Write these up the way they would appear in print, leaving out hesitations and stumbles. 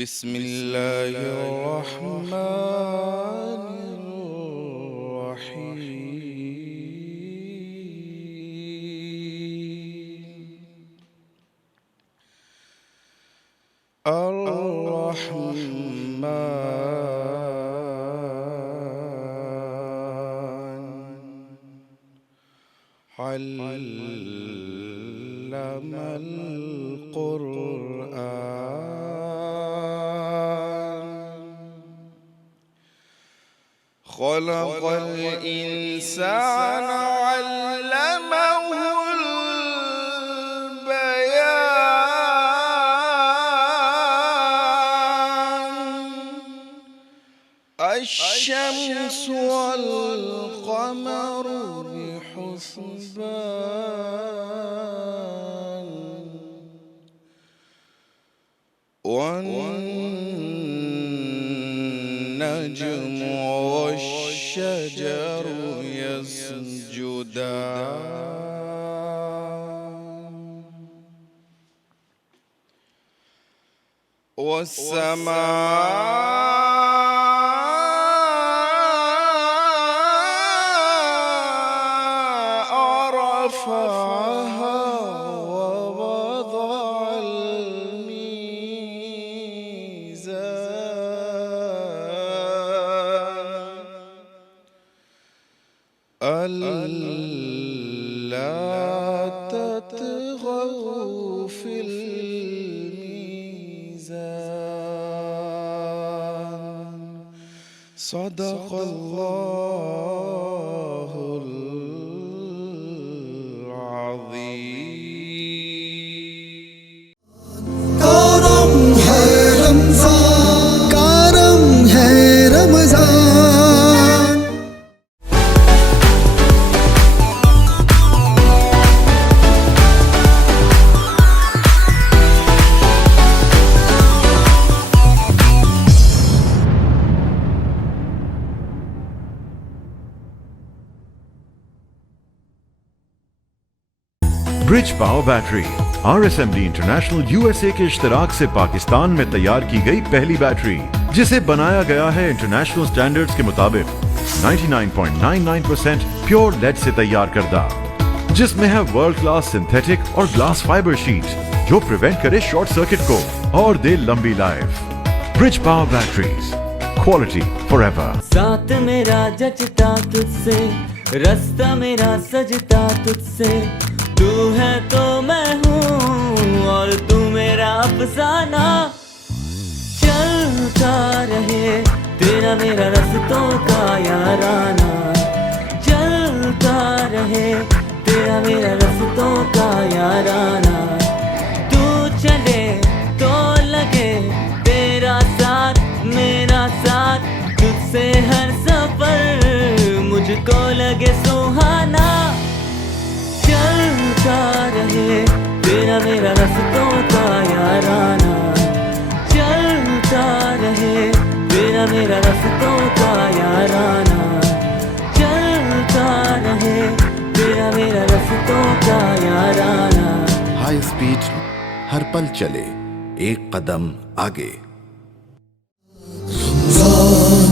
بسم اللہ الرحمن الرحیم علم القرآن خلق الإنسان علمه الشمس والقمر بحسبان والنجم والشجر يسجدان والسماء رفعها ووضع الميزان ألا تطغوا في الميزان صدق الله برج power battery RSMD international USA کے اشتراک سے پاکستان میں تیار کی گئی پہلی بیٹری جسے بنایا گیا ہے انٹرنیشنل سٹینڈرڈز کے مطابق 99.99% پیور لیڈ سے تیار کردہ، جس میں ہے ورلڈ کلاس سنتھیٹک اور گلاس فائبر شیٹ جو پریونٹ کرے شارٹ سرکٹ کو اور دے لمبی life. Bridge power batteries, quality for ever. ساتھ میرا جچتا تجھ سے، رستہ میرا سجتا تجھ سے، تو ہے تو میں ہوں اور تو میرا افسانہ، چلتا رہے تیرا میرا رستوں کا یارانہ، چلتا رہے تیرا میرا رستوں کا یارانہ، تو چلے تو لگے تیرا ساتھ میرا ساتھ، تجھ سے ہر سفر مجھ کو لگے سہانا، چلتا رہے تیرا میرا رستوں کا یارانہ، چلتا رہے تیرا میرا رستوں کا یارانہ، چلتا رہے تیرا میرا رستوں کا یارانہ۔ ہائی اسپیڈ ہر پل چلے ایک قدم آگے۔ رمضان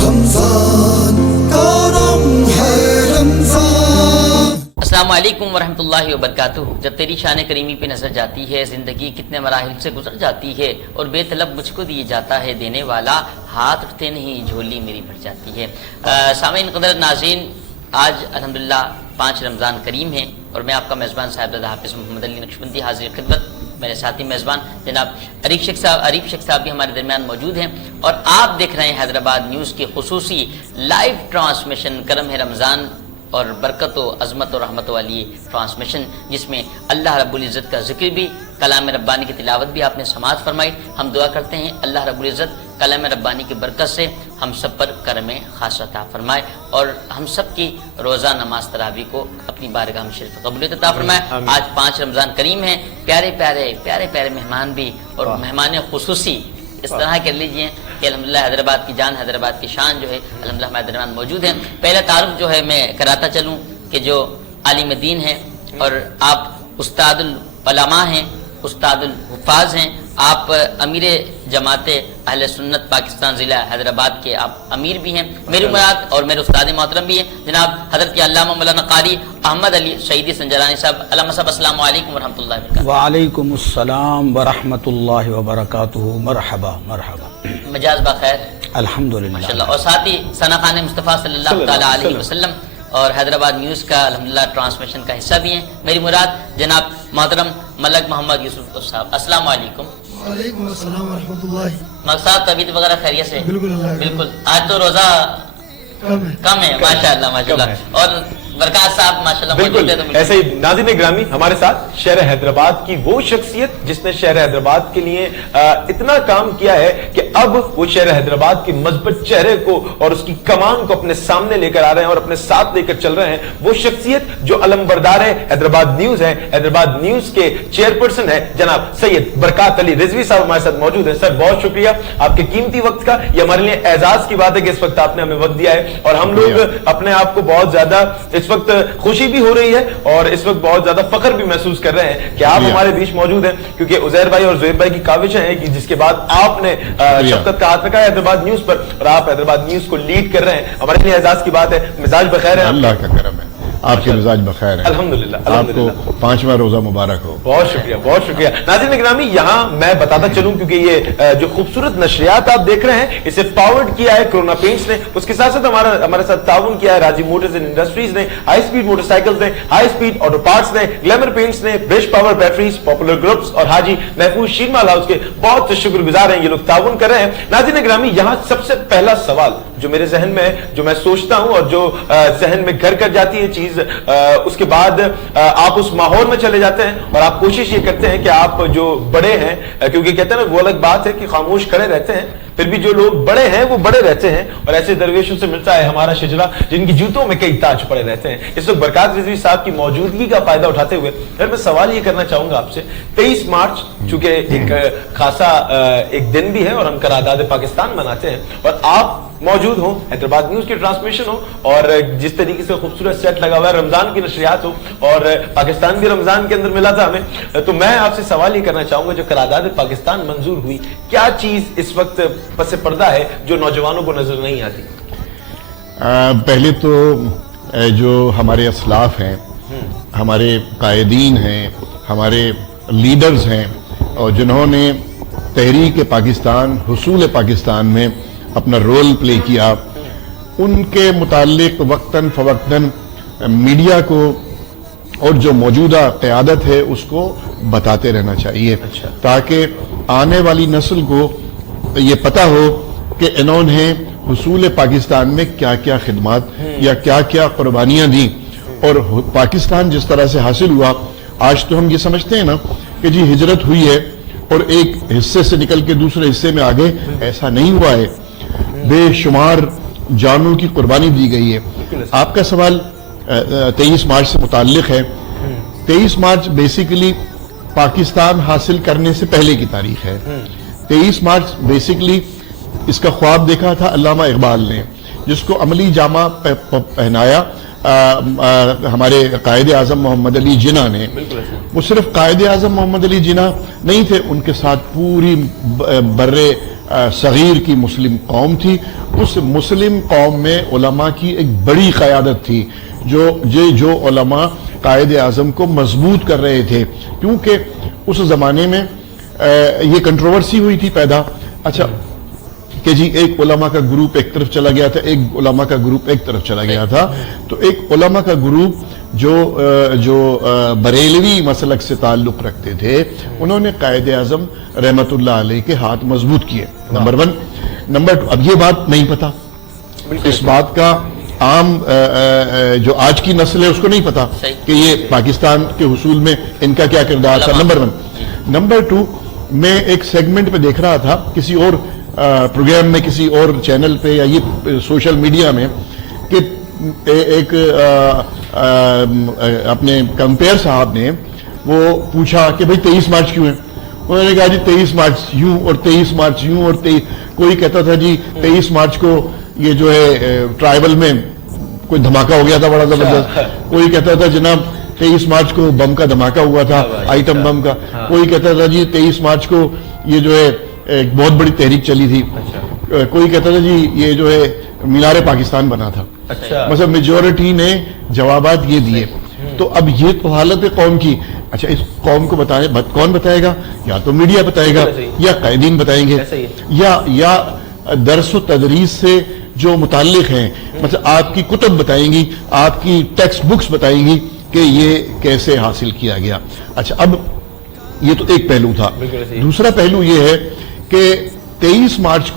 رمضان کرم ہے رمضان۔ السلام علیکم ورحمۃ اللہ وبرکاتہ۔ جب تیری شان کریمی پہ نظر جاتی ہے، زندگی کتنے مراحل سے گزر جاتی ہے، اور بے طلب مجھ کو دیے جاتا ہے دینے والا، ہاتھ اٹھتے نہیں جھولی میری بھر جاتی ہے۔ سامعین قدر ناظرین، آج الحمدللہ 5 رمضان کریم ہیں اور میں آپ کا میزبان صاحبزادہ حافظ محمد علی نقشبندی حاضر خدمت۔ میرے ساتھی میزبان جناب عریف شیخ صاحب بھی ہمارے درمیان موجود ہیں، اور آپ دیکھ رہے ہیں حیدرآباد نیوز کی خصوصی لائیو ٹرانسمیشن کرم ہے رمضان اور برکت و عظمت و رحمت والی ٹرانسمیشن، جس میں اللہ رب العزت کا ذکر بھی، کلام ربانی کی تلاوت بھی آپ نے سماعت فرمائی۔ ہم دعا کرتے ہیں اللہ رب العزت کلام ربانی کی برکت سے ہم سب پر کرم خاص عطا فرمائے، اور ہم سب کی روزہ نماز تراویح کو اپنی بارگاہ میں شرف قبولیت عطا فرمائے۔ آج 5 رمضان کریم ہیں، پیارے پیارے مہمان بھی اور مہمان خصوصی اس طرح کر لیجئے کہ الحمدللہ حیدرآباد کی جان، حیدرآباد کی شان جو ہے الحمدللہ ہمارے درمیان موجود ہیں۔ پہلا تعارف جو ہے میں کراتا چلوں کہ جو عالم دین ہیں اور آپ استاد العلماء ہیں، استاد الحفاظ ہیں، آپ امیر جماعت اہل سنت پاکستان ضلع حیدرآباد کے آپ امیر بھی ہیں. میری مراد اور میرے استاد محترم بھی ہیں جناب حضرت علامہ مولانا قاری احمد علی شہیدی سنجرانی صاحب. علامہ صاحب السلام علیکم ورحمۃ اللہ وبرکاتہ. وعلیکم السلام ورحمۃ اللہ وبرکاتہ. مرحبا مرحبا. مجاز بخیر الحمدللہ ماشاءاللہ. اور ساتھ ہی ثنا خان مصطفیٰ صلی اللہ تعالیٰ علیہ وسلم اور حیدرآباد نیوز کا الحمدللہ ٹرانسمیشن کا حصہ بھی ہیں. میری مراد جناب محترم ملک محمد یوسف صاحب. السلام علیکم. وعلیکم السلام ورحمۃ اللہ. مقصد طبیعت وغیرہ خیریت سے؟ بالکل اللہ کا بالکل. آج تو روزہ کم ہے ماشاءاللہ ماشاءاللہ. اور برکات صاحب ماشاءاللہ موجود ہے. بالکل ایسے ہی ناظرین گرامی ہمارے ساتھ شہر حیدرآباد کی وہ شخصیت جس نے شہر حیدرآباد کے لیے اتنا کام کیا ہے کہ اب وہ شہر حیدرآباد کے مثبت چہرے کو اور اس کی کمان کو اپنے سامنے لے کر آ رہے ہیں اور اپنے ساتھ لے کر چل رہے ہیں. وہ شخصیت جو علم بردار ہے حیدرآباد نیوز ہے, حیدرآباد نیوز کے چیئرپرسن ہے جناب سید برکات علی رضوی صاحب ہمارے ساتھ موجود ہیں. سر بہت شکریہ آپ کے قیمتی وقت کا. یہ ہمارے لیے اعزاز کی بات ہے کہ اس وقت آپ نے ہمیں وقت دیا ہے اور ہم لوگ اپنے آپ کو بہت زیادہ اس وقت خوشی بھی ہو رہی ہے اور اس وقت بہت زیادہ فخر بھی محسوس کر رہے ہیں کہ آپ ہمارے بیچ موجود ہیں, کیونکہ عزیر بھائی اور زہیر بھائی کی کاوشیں ہیں کہ جس کے بعد آپ نے شفقت کا ہاتھ رکھا ہے حیدرآباد نیوز پر اور آپ حیدرآباد نیوز کو لیڈ کر رہے ہیں. ہمارے لیے اعزاز کی بات ہے. مزاج بخیر ہے؟ اللہ کا کرم ہے, آپ کے مزاج بخیر ہے الحمدللہ. آپ کو 5واں روزہ مبارک ہو. بہت شکریہ بہت شکریہ. ناظرین گرامی یہاں میں بتاتا چلوں کیونکہ یہ جو خوبصورت نشریات آپ دیکھ رہے ہیں اسے فارورڈ کیا ہے کرونا پینٹس نے. اس کے ساتھ ساتھ ہمارے ساتھ تعاون کیا ہے راجی موٹرز اینڈ انڈسٹریز نے, ہائی سپیڈ موٹر سائیکلز نے, ہائی سپیڈ آٹو پارٹس نے, گلیمر پینٹس نے, brush power batteries, popular groups اور حاجی محفوظ شیرمال ہاؤس کے بہت شکر گزار ہیں. یہ لوگ تعاون کر رہے ہیں. ناظرین گرامی یہاں سب سے پہلا سوال جو میرے ذہن میں ہے, جو میں سوچتا ہوں اور جو ذہن میں گھر کر جاتی ہے چیز, اس کے بعد آپ اس ماحول میں چلے جاتے ہیں اور آپ کوشش یہ کرتے ہیں کہ آپ جو بڑے ہیں, کیونکہ کہتے ہیں نا وہ الگ بات ہے کہ خاموش کھڑے رہتے ہیں, پھر بھی جو لوگ بڑے ہیں وہ بڑے رہتے ہیں اور ایسے درویشوں سے ملتا ہے ہمارا شجرا جن کی جوتوں میں کئی تاج پڑے رہتے ہیں. اس وقت برکات رضوی صاحب کی موجودگی کا فائدہ اٹھاتے ہوئے پھر میں سوال یہ کرنا چاہوں گا آپ سے. 23 مارچ چونکہ ایک خاصا ایک دن بھی ہے اور ہم قرارداد پاکستان مناتے ہیں اور آپ موجود ہوں, حیدرآباد نیوز کی ٹرانسمیشن ہو اور جس طریقے سے خوبصورت سیٹ لگا ہوا ہے, رمضان کی نشریات ہو اور پاکستان بھی رمضان کے اندر ملا تھا ہمیں, تو میں آپ سے سوال یہ کرنا چاہوں گا جو قرارداد پاکستان منظور ہوئی کیا چیز اس وقت پس پردہ ہے جو نوجوانوں کو نظر نہیں آتی؟ پہلے تو جو ہمارے اسلاف ہیں, ہمارے قائدین ہیں, ہمارے لیڈرز ہیں اور جنہوں نے تحریک پاکستان, حصول پاکستان میں اپنا رول پلے کیا, ان کے متعلق وقتاً فوقتاً میڈیا کو اور جو موجودہ قیادت ہے اس کو بتاتے رہنا چاہیے تاکہ آنے والی نسل کو یہ پتہ ہو کہ انہوں نے حصول پاکستان میں کیا کیا خدمات یا کیا کیا قربانیاں دیں اور پاکستان جس طرح سے حاصل ہوا. آج تو ہم یہ سمجھتے ہیں نا کہ جی ہجرت ہوئی ہے اور ایک حصے سے نکل کے دوسرے حصے میں آگے, ایسا نہیں ہوا ہے. بے شمار جانوں کی قربانی دی گئی ہے. آپ کا سوال 23 مارچ سے متعلق ہے. 23 مارچ بیسیکلی پاکستان حاصل کرنے سے پہلے کی تاریخ ہے. 23 مارچ بیسیکلی اس کا خواب دیکھا تھا علامہ اقبال نے, جس کو عملی جامہ پہنایا ہمارے قائد اعظم محمد علی جناح نے. وہ صرف قائد اعظم محمد علی جناح نہیں تھے, ان کے ساتھ پوری برے صغیر کی مسلم قوم تھی. اس مسلم قوم میں علماء کی ایک بڑی قیادت تھی جو علماء قائد اعظم کو مضبوط کر رہے تھے, کیونکہ اس زمانے میں یہ کنٹروورسی ہوئی تھی پیدا. اچھا کہ جی ایک علماء کا گروپ ایک طرف چلا گیا تھا, ایک علماء کا گروپ ایک طرف چلا گیا تھا, تو ایک علماء کا گروپ جو بریلوی مسلک سے تعلق رکھتے تھے انہوں نے قائد اعظم رحمت اللہ علیہ کے ہاتھ مضبوط کیے. نمبر 1. نمبر 2, اب یہ بات نہیں پتا, اس بات کا عام جو آج کی نسل ہے اس کو نہیں پتا کہ یہ پاکستان کے حصول میں ان کا کیا کردار تھا. نمبر 1. نمبر 2, میں ایک سیگمنٹ پہ دیکھ رہا تھا کسی اور پروگرام میں, کسی اور چینل پہ یا یہ سوشل میڈیا میں, کہ ایک اپنے کمپیئر صاحب نے وہ پوچھا کہ بھئی 23 مارچ کیوں ہے. انہوں نے کہا جی 23 مارچ یوں اور 23 مارچ یوں اور کوئی کہتا تھا جی 23 مارچ کو یہ جو ہے ٹرائبل میں کوئی دھماکہ ہو گیا تھا بڑا زبردست, کوئی کہتا تھا جناب 23 مارچ کو بم کا دھماکہ ہوا تھا, آئٹم بم کا, کوئی کہتا تھا جی 23 مارچ کو یہ جو ہے ایک بہت بڑی تحریک چلی تھی. کوئی کہتا تھا جی یہ جو ہے مینار پاکستان بنا تھا. مثلا میجورٹی نے جوابات یہ دیے. تو اب یہ تو حالت ہے قوم کی. اچھا اس قوم کو کون بتائے گا؟ یا تو میڈیا بتائے گا یا قائدین بتائیں گے یا درس و تدریس سے جو متعلق ہیں، مثلا آپ کی کتب بتائیں گی، آپ کی ٹیکسٹ بکس بتائیں گی کہ یہ کیسے حاصل کیا گیا. اچھا اب یہ تو ایک پہلو تھا. دوسرا پہلو یہ ہے کہ 23 مارچ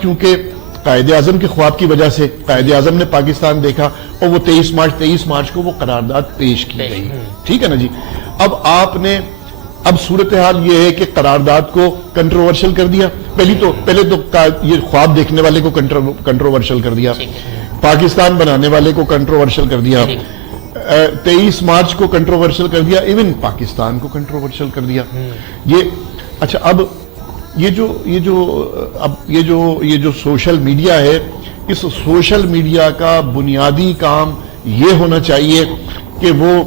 کیونکہ قائد اعظم کے خواب کی وجہ سے قائد اعظم نے پاکستان دیکھا اور وہ 23 مارچ کو وہ قرارداد پیش کی گئی. ٹھیک ہے نا جی. اب صورتحال یہ ہے کہ قرارداد کو کنٹروورشل کر دیا. پہلے تو یہ خواب دیکھنے والے کو کنٹروورشل کر دیا، پاکستان بنانے والے کو کنٹروورشل کر دیا، 23 مارچ کو کنٹروورشل کر دیا، ایون پاکستان کو کنٹروورشل کر دیا. اچھا اب یہ جو سوشل میڈیا ہے، اس سوشل میڈیا کا بنیادی کام یہ ہونا چاہیے کہ وہ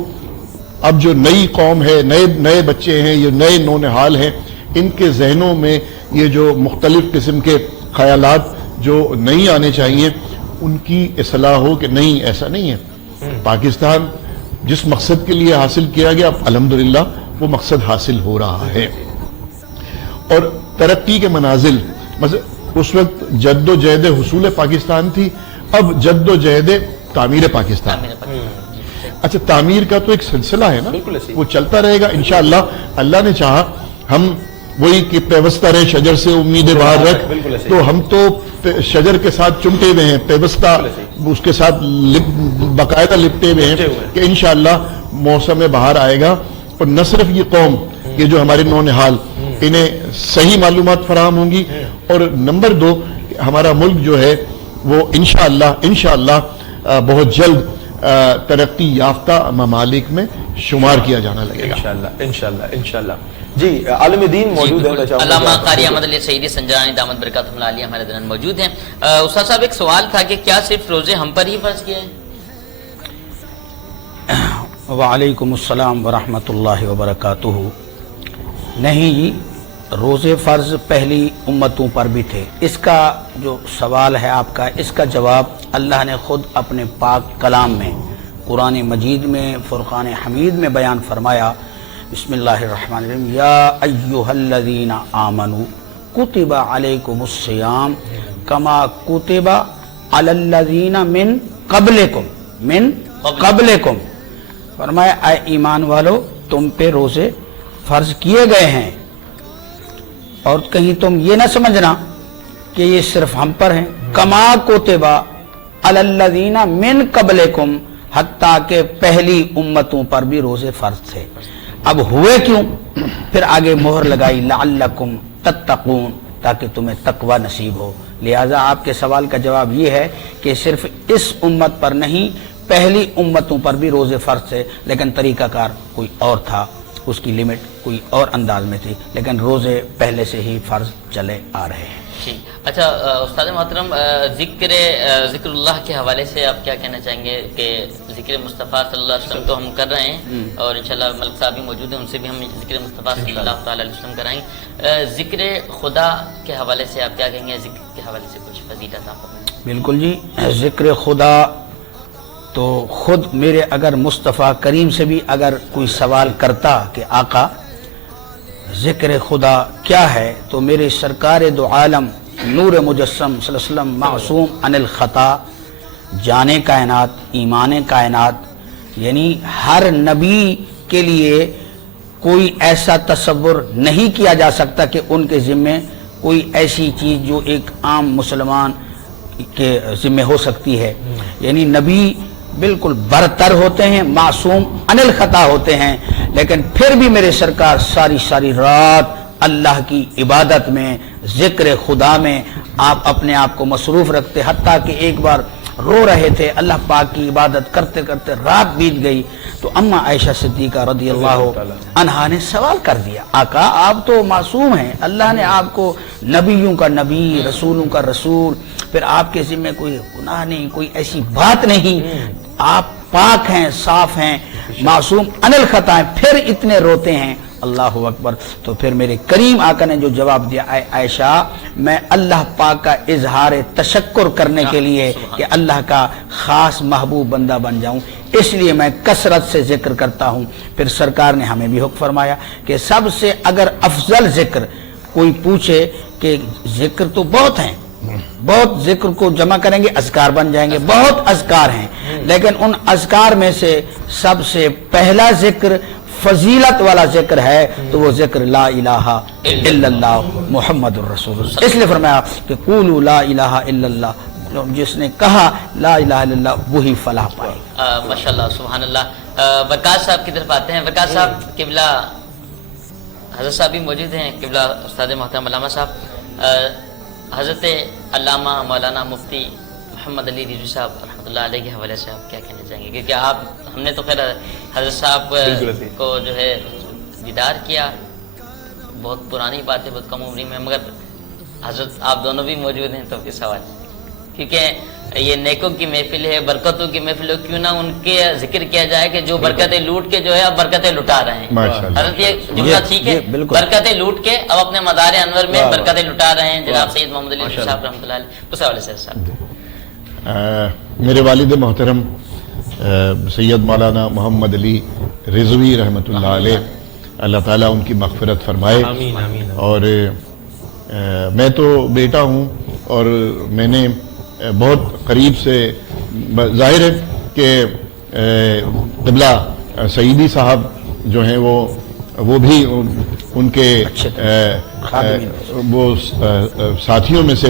اب جو نئی قوم ہے، نئے بچے ہیں، یہ نئے نونہال ہیں، ان کے ذہنوں میں یہ جو مختلف قسم کے خیالات جو نہیں آنے چاہیے ان کی اصلاح ہو کہ نہیں ایسا نہیں ہے. پاکستان جس مقصد کے لیے حاصل کیا گیا الحمدللہ وہ مقصد حاصل ہو رہا ہے. اور ترقی کے منازل، مثلا اس وقت جد و جہد حصول پاکستان تھی، اب جد و جہد تعمیر پاکستان. اچھا تعمیر کا تو ایک سلسلہ ہے نا، وہ چلتا رہے گا انشاءاللہ. اللہ نے چاہا ہم وہی کہ پیوستہ رہے شجر سے امید باہر رکھ، تو ہم تو شجر کے ساتھ چمٹے ہوئے ہیں، پیوستہ اس کے ساتھ باقاعدہ لپٹے ہوئے ہیں کہ انشاءاللہ موسم بہار آئے گا. اور نہ صرف یہ قوم، یہ جو ہمارے نونہال، انہیں صحیح معلومات فراہم ہوں گی. اور نمبر 2 ہمارا ملک جو ہے وہ انشاءاللہ بہت جلد ترقی یافتہ ممالک میں شمار کیا جانا لگے گا انشاءاللہ. جی عالم دین موجود ہیں، علامہ قاری احمد علی سعیدی سنجرانی دامت برکاتہم العالیہ ہمارے درمیان موجود ہیں. استاد صاحب ایک سوال تھا کہ کیا صرف روزے ہم پر ہی فرض کیے ہیں؟ وعلیکم السلام ورحمۃ اللہ وبرکاتہ. نہیں جی، روزے فرض پہلی امتوں پر بھی تھے. اس کا جو سوال ہے آپ کا، اس کا جواب اللہ نے خود اپنے پاک کلام میں قرآن مجید میں فرقان حمید میں بیان فرمایا. بسم اللہ الرحمن الرحیم. یا ایہا الذین آمنوا کتب علیکم الصیام کما کتب علی الذین من قبلکم. فرمایا اے ایمان والو، تم پہ روزے فرض کیے گئے ہیں، اور کہیں تم یہ نہ سمجھنا کہ یہ صرف ہم پر ہیں. کما کتب علی الذین من قبلکم، حتیٰ کہ پہلی امتوں پر بھی روزے فرض تھے. اب ہوئے کیوں؟ پھر آگے مہر لگائی لعلکم تتقون، تاکہ تمہیں تقوی نصیب ہو. لہذا آپ کے سوال کا جواب یہ ہے کہ صرف اس امت پر نہیں، پہلی امتوں پر بھی روزے فرض تھے، لیکن طریقہ کار کوئی اور تھا، اس کی لمٹ کوئی اور انداز میں تھی، لیکن روزے پہلے سے ہی فرض چلے آ رہے ہیں. اچھا استاد محترم، ذکر اللہ کے حوالے سے آپ کیا کہنا چاہیں گے کہ ذکر مصطفیٰ صلی اللہ علیہ وسلم تو ہم کر رہے ہیں، اور انشاءاللہ ملک صاحب بھی موجود ہیں، ان سے بھی ہم ذکر مصطفیٰ صلی اللہ تعالی علیہ وسلم کرائیں گے. ذکر خدا کے حوالے سے آپ کیا کہیں گے؟ ذکر کے حوالے سے کچھ فضیلت آپ کو؟ بالکل جی، ذکر خدا تو خود میرے اگر مصطفیٰ کریم سے بھی اگر کوئی سوال کرتا کہ آقا ذکر خدا کیا ہے، تو میرے سرکار دو عالم نور مجسم صلی اللہ علیہ وسلم، معصوم عن الخطا، جان کائنات، ایمان کائنات، یعنی ہر نبی کے لیے کوئی ایسا تصور نہیں کیا جا سکتا کہ ان کے ذمے کوئی ایسی چیز جو ایک عام مسلمان کے ذمے ہو سکتی ہے. یعنی نبی بالکل برتر ہوتے ہیں، معصوم عن الخطا ہوتے ہیں، لیکن پھر بھی میرے سرکار ساری رات اللہ کی عبادت میں، ذکر خدا میں آپ اپنے آپ کو مصروف رکھتے، حتیٰ کہ ایک بار رو رہے تھے، اللہ پاک کی عبادت کرتے کرتے رات بیت گئی، تو اما عائشہ صدیقہ رضی اللہ عنہا نے سوال کر دیا، آقا آپ تو معصوم ہیں، اللہ نے آپ کو نبیوں کا نبی، رسولوں کا رسول، پھر آپ کے ذمہ کوئی گناہ نہیں، کوئی ایسی بات نہیں، آپ پاک ہیں، صاف ہیں، معصوم عن الخطا ہیں، پھر اتنے روتے ہیں. اللہ اکبر. تو پھر میرے کریم آقا نے جو جواب دیا، اے عائشہ میں اللہ پاک کا اظہار تشکر کرنے کے لیے کہ اللہ کا خاص محبوب بندہ بن جاؤں، اس لیے میں کثرت سے ذکر کرتا ہوں. پھر سرکار نے ہمیں بھی حکم فرمایا کہ سب سے اگر افضل ذکر کوئی پوچھے کہ ذکر تو بہت ہیں، بہت ذکر کو جمع کریں گے اذکار بن جائیں گے، بہت اذکار ہیں، لیکن ان اذکار میں سے سب سے پہلا ذکر فضیلت والا ذکر ہے تو وہ ذکر لا الہ الا اللہ محمد الرسول اللہ. اس لیے فرمایا کہ قولوا لا الہ الا اللہ، جس نے کہا لا الہ الا اللہ وہی فلاح پائے. ماشاءاللہ سبحان اللہ. وقاص صاحب کی طرف آتے ہیں. وقاص صاحب قبلہ حضرت صاحب بھی موجود ہیں، قبلہ استاد محترم علامہ صاحب. حضرت علامہ مولانا مفتی محمد علی رضوی صاحب رحمۃ اللہ علیہ کے حوالے سے آپ کیا کہنا چاہیں گے؟ کیونکہ آپ ہم نے تو خیر حضرت صاحب کو جو ہے دیدار کیا، بہت پرانی بات ہے، بہت کم عمری میں، مگر حضرت آپ دونوں بھی موجود ہیں، تو کس حوالے سے؟ کیونکہ یہ نیکوں کی محفل ہے، برکتوں کی محفل ہے، کیوں نہ ان کے ذکر کیا جائے کہ جو برکتیں لوٹ کے جو ہے اب برکتیں لٹا رہے ہیں. حضرت یہ جملہ ٹھیک ہے، برکتیں لوٹ کے اب اپنے مدار انور میں برکتیں لٹا رہے ہیں جناب سید محمد علی رضوی صاحب رحمۃ اللہ علیہ. اس حوالے سے صاحب میرے والد محترم سید مولانا محمد علی رضوی رحمۃ اللہ علیہ، اللہ تعالیٰ ان کی مغفرت فرمائے. اور میں تو بیٹا ہوں اور میں نے بہت قریب سے، ظاہر ہے کہ قبلہ سعیدی صاحب جو ہیں وہ بھی ان کے وہ ساتھیوں میں سے،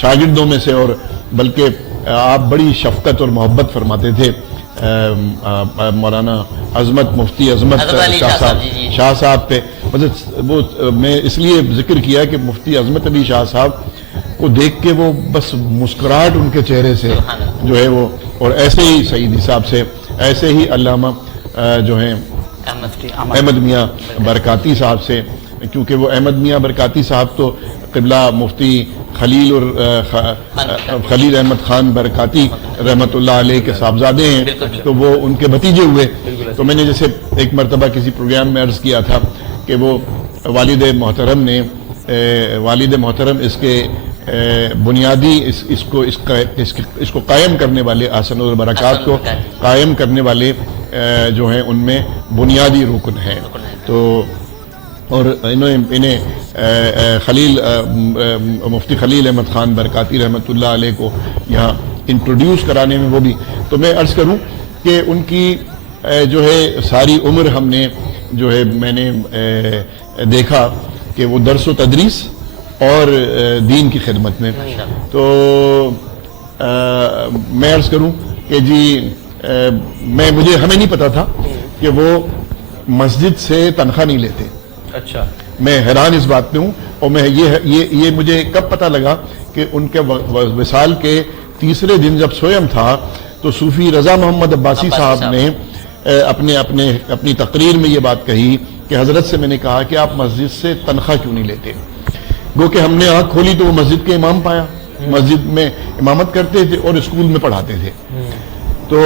شاگردوں میں سے، اور بلکہ آپ بڑی شفقت اور محبت فرماتے تھے مولانا عظمت مفتی عظمت شاہ صاحب پہ. مطلب وہ میں اس لیے ذکر کیا کہ مفتی عظمت علی شاہ صاحب کو دیکھ کے وہ بس مسکراہٹ ان کے چہرے سے جو ہے وہ، اور ایسے ہی سعیدی صاحب سے، ایسے ہی علامہ جو ہیں احمد میاں برکاتی صاحب سے، کیونکہ وہ احمد میاں برکاتی صاحب تو قبلہ مفتی خلیل احمد خان برکاتی رحمۃ اللہ علیہ کے صاحبزادے ہیں، تو وہ ان کے بھتیجے ہوئے. تو میں نے جیسے ایک مرتبہ کسی پروگرام میں عرض کیا تھا کہ وہ والد محترم اس کے بنیادی اس کو قائم کرنے والے، آسن البرکات کو قائم کرنے والے جو ہیں ان میں بنیادی رکن ہیں. تو اور انہیں مفتی خلیل احمد خان برکاتی رحمۃ اللہ علیہ کو یہاں انٹروڈیوس کرانے میں وہ بھی، تو میں عرض کروں کہ ان کی جو ہے ساری عمر ہم نے جو ہے میں نے دیکھا کہ وہ درس و تدریس اور دین کی خدمت میں. تو میں عرض کروں کہ جی ہمیں نہیں پتا تھا کہ وہ مسجد سے تنخواہ نہیں لیتے. اچھا. میں حیران اس بات پہ ہوں، اور میں یہ مجھے کب پتا لگا کہ ان کے وصال کے تیسرے دن جب سویم تھا تو صوفی رضا محمد عباسی صاحب نے اپنی تقریر میں یہ بات کہی کہ حضرت سے میں نے کہا کہ آپ مسجد سے تنخواہ کیوں نہیں لیتے؟ گو کہ ہم نے آنکھ کھولی تو وہ مسجد کے امام پایا، مسجد میں امامت کرتے تھے اور اسکول میں پڑھاتے تھے. تو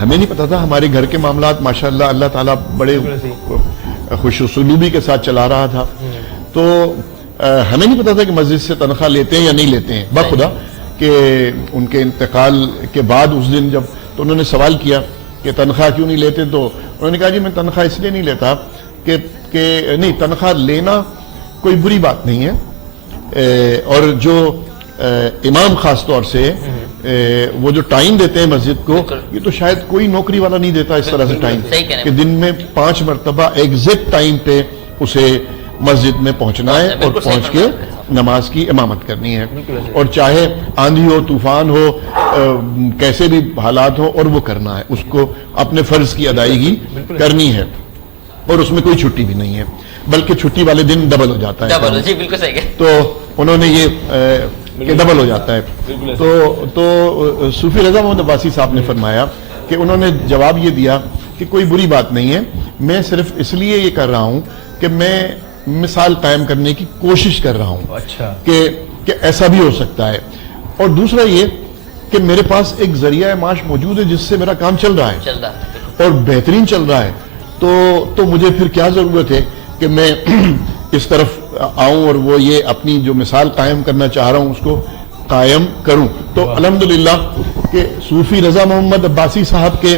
ہمیں نہیں پتا تھا، ہمارے گھر کے معاملات ماشاءاللہ اللہ تعالیٰ بڑے خوش سلوبی کے ساتھ چلا رہا تھا. تو ہمیں نہیں پتا تھا کہ مسجد سے تنخواہ لیتے ہیں یا نہیں لیتے ہیں. بخدا کہ ان کے انتقال کے بعد اس دن جب تو انہوں نے سوال کیا کہ تنخواہ کیوں نہیں لیتے، تو انہوں نے کہا جی میں تنخواہ اس لیے نہیں لیتا کہ نہیں، تنخواہ لینا کوئی بری بات نہیں ہے، اور جو امام خاص طور سے وہ جو ٹائم دیتے ہیں مسجد کو، یہ تو شاید کوئی نوکری والا نہیں دیتا اس طرح سے ٹائم کہ دن میں 5 مرتبہ ایگزیکٹ ٹائم پہ اسے مسجد میں پہنچنا ہے اور پہنچ کے نماز کی امامت کرنی ہے، اور چاہے آندھی ہو طوفان ہو کیسے بھی حالات ہو اور وہ کرنا ہے، اس کو اپنے فرض کی ادائیگی کرنی ہے، اور اس میں کوئی چھٹی بھی نہیں ہے، بلکہ چھٹی والے دن ڈبل ہو جاتا ہے. جی بالکل صحیح ہے. تو انہوں نے یہ کہ ڈبل ہو جاتا ہے. تو صوفی رضا محمد عباسی صاحب نے فرمایا کہ انہوں نے جواب یہ دیا کہ کوئی بری بات نہیں ہے، میں صرف اس لیے یہ کر رہا ہوں کہ میں مثال قائم کرنے کی کوشش کر رہا ہوں کہ ایسا بھی ہو سکتا ہے، اور دوسرا یہ کہ میرے پاس ایک ذریعہ معاش موجود ہے جس سے میرا کام چل رہا ہے اور بہترین چل رہا ہے. تو مجھے پھر کیا ضرورت ہے کہ میں اس طرف آؤں اور وہ یہ اپنی جو مثال قائم کرنا چاہ رہا ہوں اس کو قائم کروں. تو الحمدللہ کہ صوفی رضا محمد عباسی صاحب کے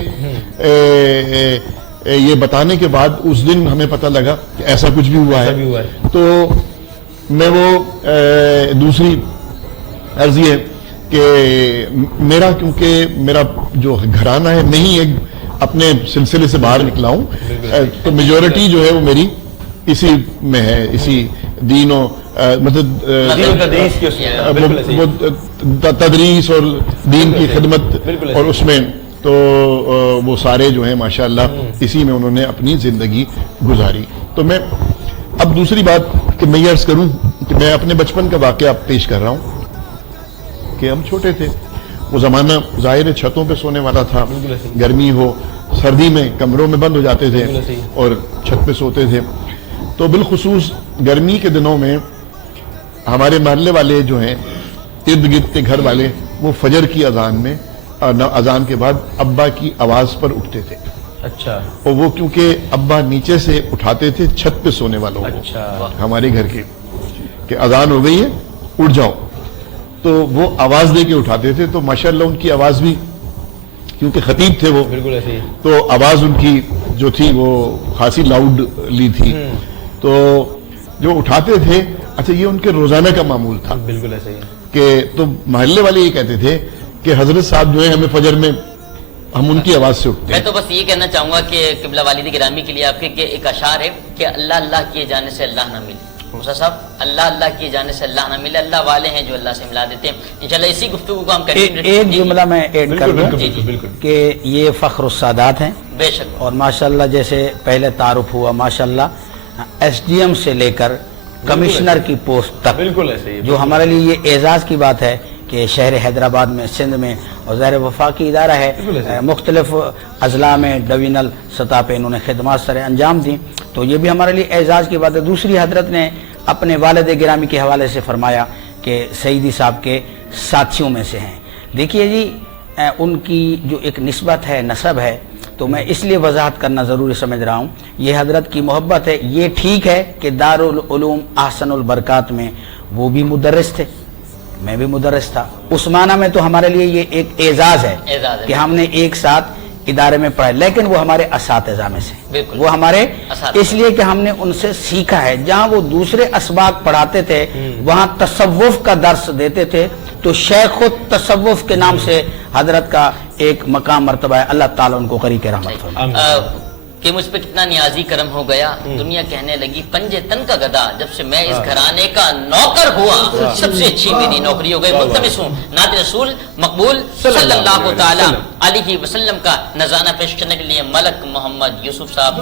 یہ بتانے کے بعد اس دن ہمیں پتہ لگا کہ ایسا کچھ بھی ہوا ہے. تو میں وہ دوسری عرض یہ کہ میرا کیونکہ میرا جو گھرانہ ہے میں ہی ایک اپنے سلسلے سے باہر نکلا ہوں, تو میجورٹی جو ہے وہ میری اسی میں ہے, اسی دین و مطلب تدریس اور دین کی خدمت اور اس میں, تو وہ سارے جو ہیں ماشاءاللہ اسی میں انہوں نے اپنی زندگی گزاری. تو میں اب دوسری بات کہ میں یہ عرض کروں کہ میں اپنے بچپن کا واقعہ پیش کر رہا ہوں کہ ہم چھوٹے تھے, وہ زمانہ ظاہر چھتوں پہ سونے والا تھا, گرمی ہو سردی میں کمروں میں بند ہو جاتے تھے اور چھت پہ سوتے تھے. تو بالخصوص گرمی کے دنوں میں ہمارے محلے والے جو ہیں ارد گرد کے گھر والے وہ فجر کی اذان میں اذان کے بعد ابا کی آواز پر اٹھتے تھے. اچھا. اور وہ کیونکہ ابا نیچے سے اٹھاتے تھے چھت پہ سونے والوں کو ہمارے گھر کے کہ اذان ہو گئی ہے اٹھ جاؤ, تو وہ آواز دے کے اٹھاتے تھے. تو ماشاءاللہ ان کی آواز بھی کیونکہ خطیب تھے وہ, بالکل ایسے ہی, تو آواز ان کی جو تھی وہ خاصی لاؤڈ لی تھی. تو جو اٹھاتے تھے, اچھا یہ ان کے روزانہ کا معمول تھا. بالکل ایسے ہی کہ تو محلے والے یہ کہتے تھے کہ حضرت صاحب جو ہے ہمیں فجر میں ہم ان کی آواز سے اٹھتے میں ہیں. تو بس یہ کہنا چاہوں گا کہ قبلہ والد گرامی کے لیے آپ کے ایک اشعار ہے کہ اللہ اللہ کیے جانے سے اللہ نہ ملے. موسیٰ صاحب, اللہ اللہ کیے جانے سے اللہ نہ ملے, اللہ والے ہیں جو اللہ سے ملا دیتے ہیں. انشاءاللہ اسی گفتگو کو ہم کریں. ایک جملہ میں ایڈ کر دوں کہ یہ فخر السادات ہیں بے شک, اور ماشاءاللہ جیسے پہلے تعارف ہوا ماشاءاللہ ایس ڈی ایم سے لے کر کمشنر کی پوسٹ تک, بالکل ایسے ہی, جو ہمارے لیے یہ اعزاز کی بات ہے کہ شہر حیدرآباد میں, سندھ میں, اور ظاہر وفاقی ادارہ ہے, مختلف اضلاع میں ڈوینل سطح پہ انہوں نے خدمات سر انجام دیں, تو یہ بھی ہمارے لیے اعزاز کی بات ہے. دوسری حضرت نے اپنے والد گرامی کے حوالے سے فرمایا کہ سعیدی صاحب کے ساتھیوں میں سے ہیں. دیکھیے جی ان کی جو ایک نسبت ہے, نسب ہے, تو میں اس لیے وضاحت کرنا ضروری سمجھ رہا ہوں. یہ حضرت کی محبت ہے. یہ ٹھیک ہے کہ دارالعلوم احسن البرکات میں وہ بھی مدرس تھے, میں بھی مدرس تھا. اس معنی میں تو ہمارے لیے یہ ایک اعزاز ہے کہ ہم نے ایک ساتھ ادارے میں پڑھا, لیکن وہ ہمارے اساتذہ میں سے, وہ ہمارے اس لیے کہ ہم نے ان سے سیکھا ہے. جہاں وہ دوسرے اسباق پڑھاتے تھے وہاں تصوف کا درس دیتے تھے, تو شیخ التصوف کے نام سے حضرت کا ایک مقام مرتبہ ہے. اللہ تعالیٰ ان کو قری کے رحمت فرمائے. کہ مجھ پہ کتنا نیازی کرم ہو گیا, دنیا کہنے لگی پنجے تن کا گدا, جب سے میں اس گھرانے کا نوکر ہوا سب سے اچھی میری نوکری ہو گئی. ملتمس ہوں نعت رسول مقبول صلی اللہ تعالی علیہ وسلم کا نذرانہ پیش کرنے کے لیے ملک محمد یوسف صاحب.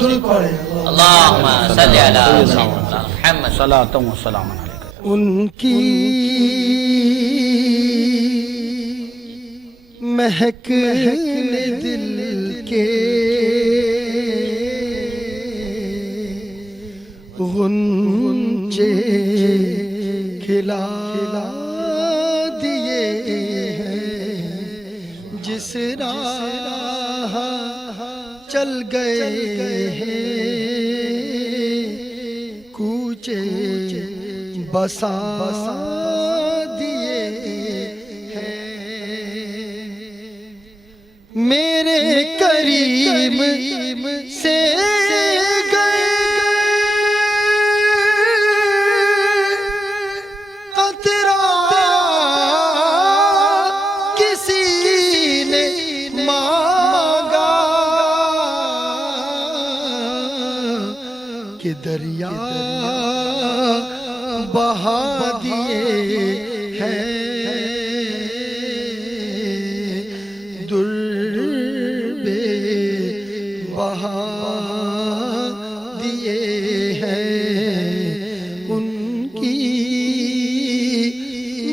اللہم صلی علی سیدنا محمد. صلاۃ و سلام علیکم. ان کی مہک دل کے غنچے کھلا دیے ہیں, جس راہ چل گئے ہیں کوچے بسا دیے ہیں. میرے کریم سے دریا بہا دیے ہیں, در بے بہا دیے ہیں. ان کی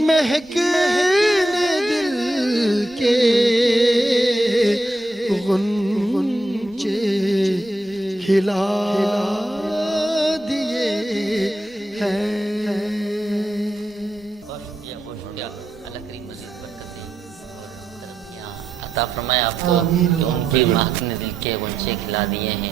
مہک دل کے غنچے کھلا فرمایا آپ کو کہ ان کے مہکنے دل کے غنچے کھلا دیے ہیں.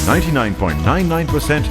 99.99%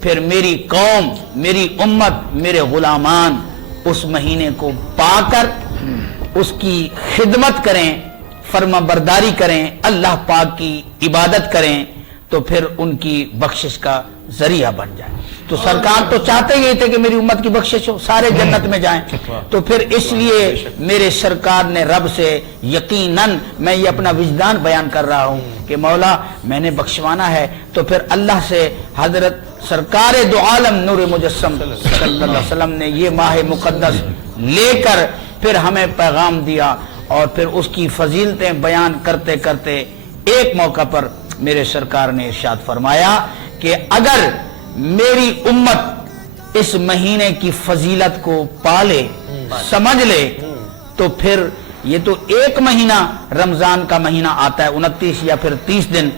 پھر میری قوم، میری امت، میرے غلامان اس مہینے کو پا کر اس کی خدمت کریں، فرما برداری کریں، اللہ پاک کی عبادت کریں، تو پھر ان کی بخشش کا ذریعہ بن جائے۔ تو سرکار تو چاہتے ہی تھے کہ میری امت کی بخشش ہو، سارے جنت میں جائیں، تو پھر اس لیے میرے سرکار نے رب سے یقیناً، میں یہ اپنا وجدان بیان کر رہا ہوں کہ مولا میں نے بخشوانا ہے، تو پھر اللہ سے حضرت سرکار دو عالم نور مجسم صلی اللہ علیہ وسلم نے یہ ماہ مقدس لے کر پھر ہمیں پیغام دیا، اور پھر اس کی فضیلتیں بیان کرتے کرتے ایک موقع پر میرے سرکار نے ارشاد فرمایا کہ اگر میری امت اس مہینے کی فضیلت کو پالے، سمجھ لے، تو پھر یہ تو ایک مہینہ رمضان کا مہینہ آتا ہے 29 یا پھر 30 دن،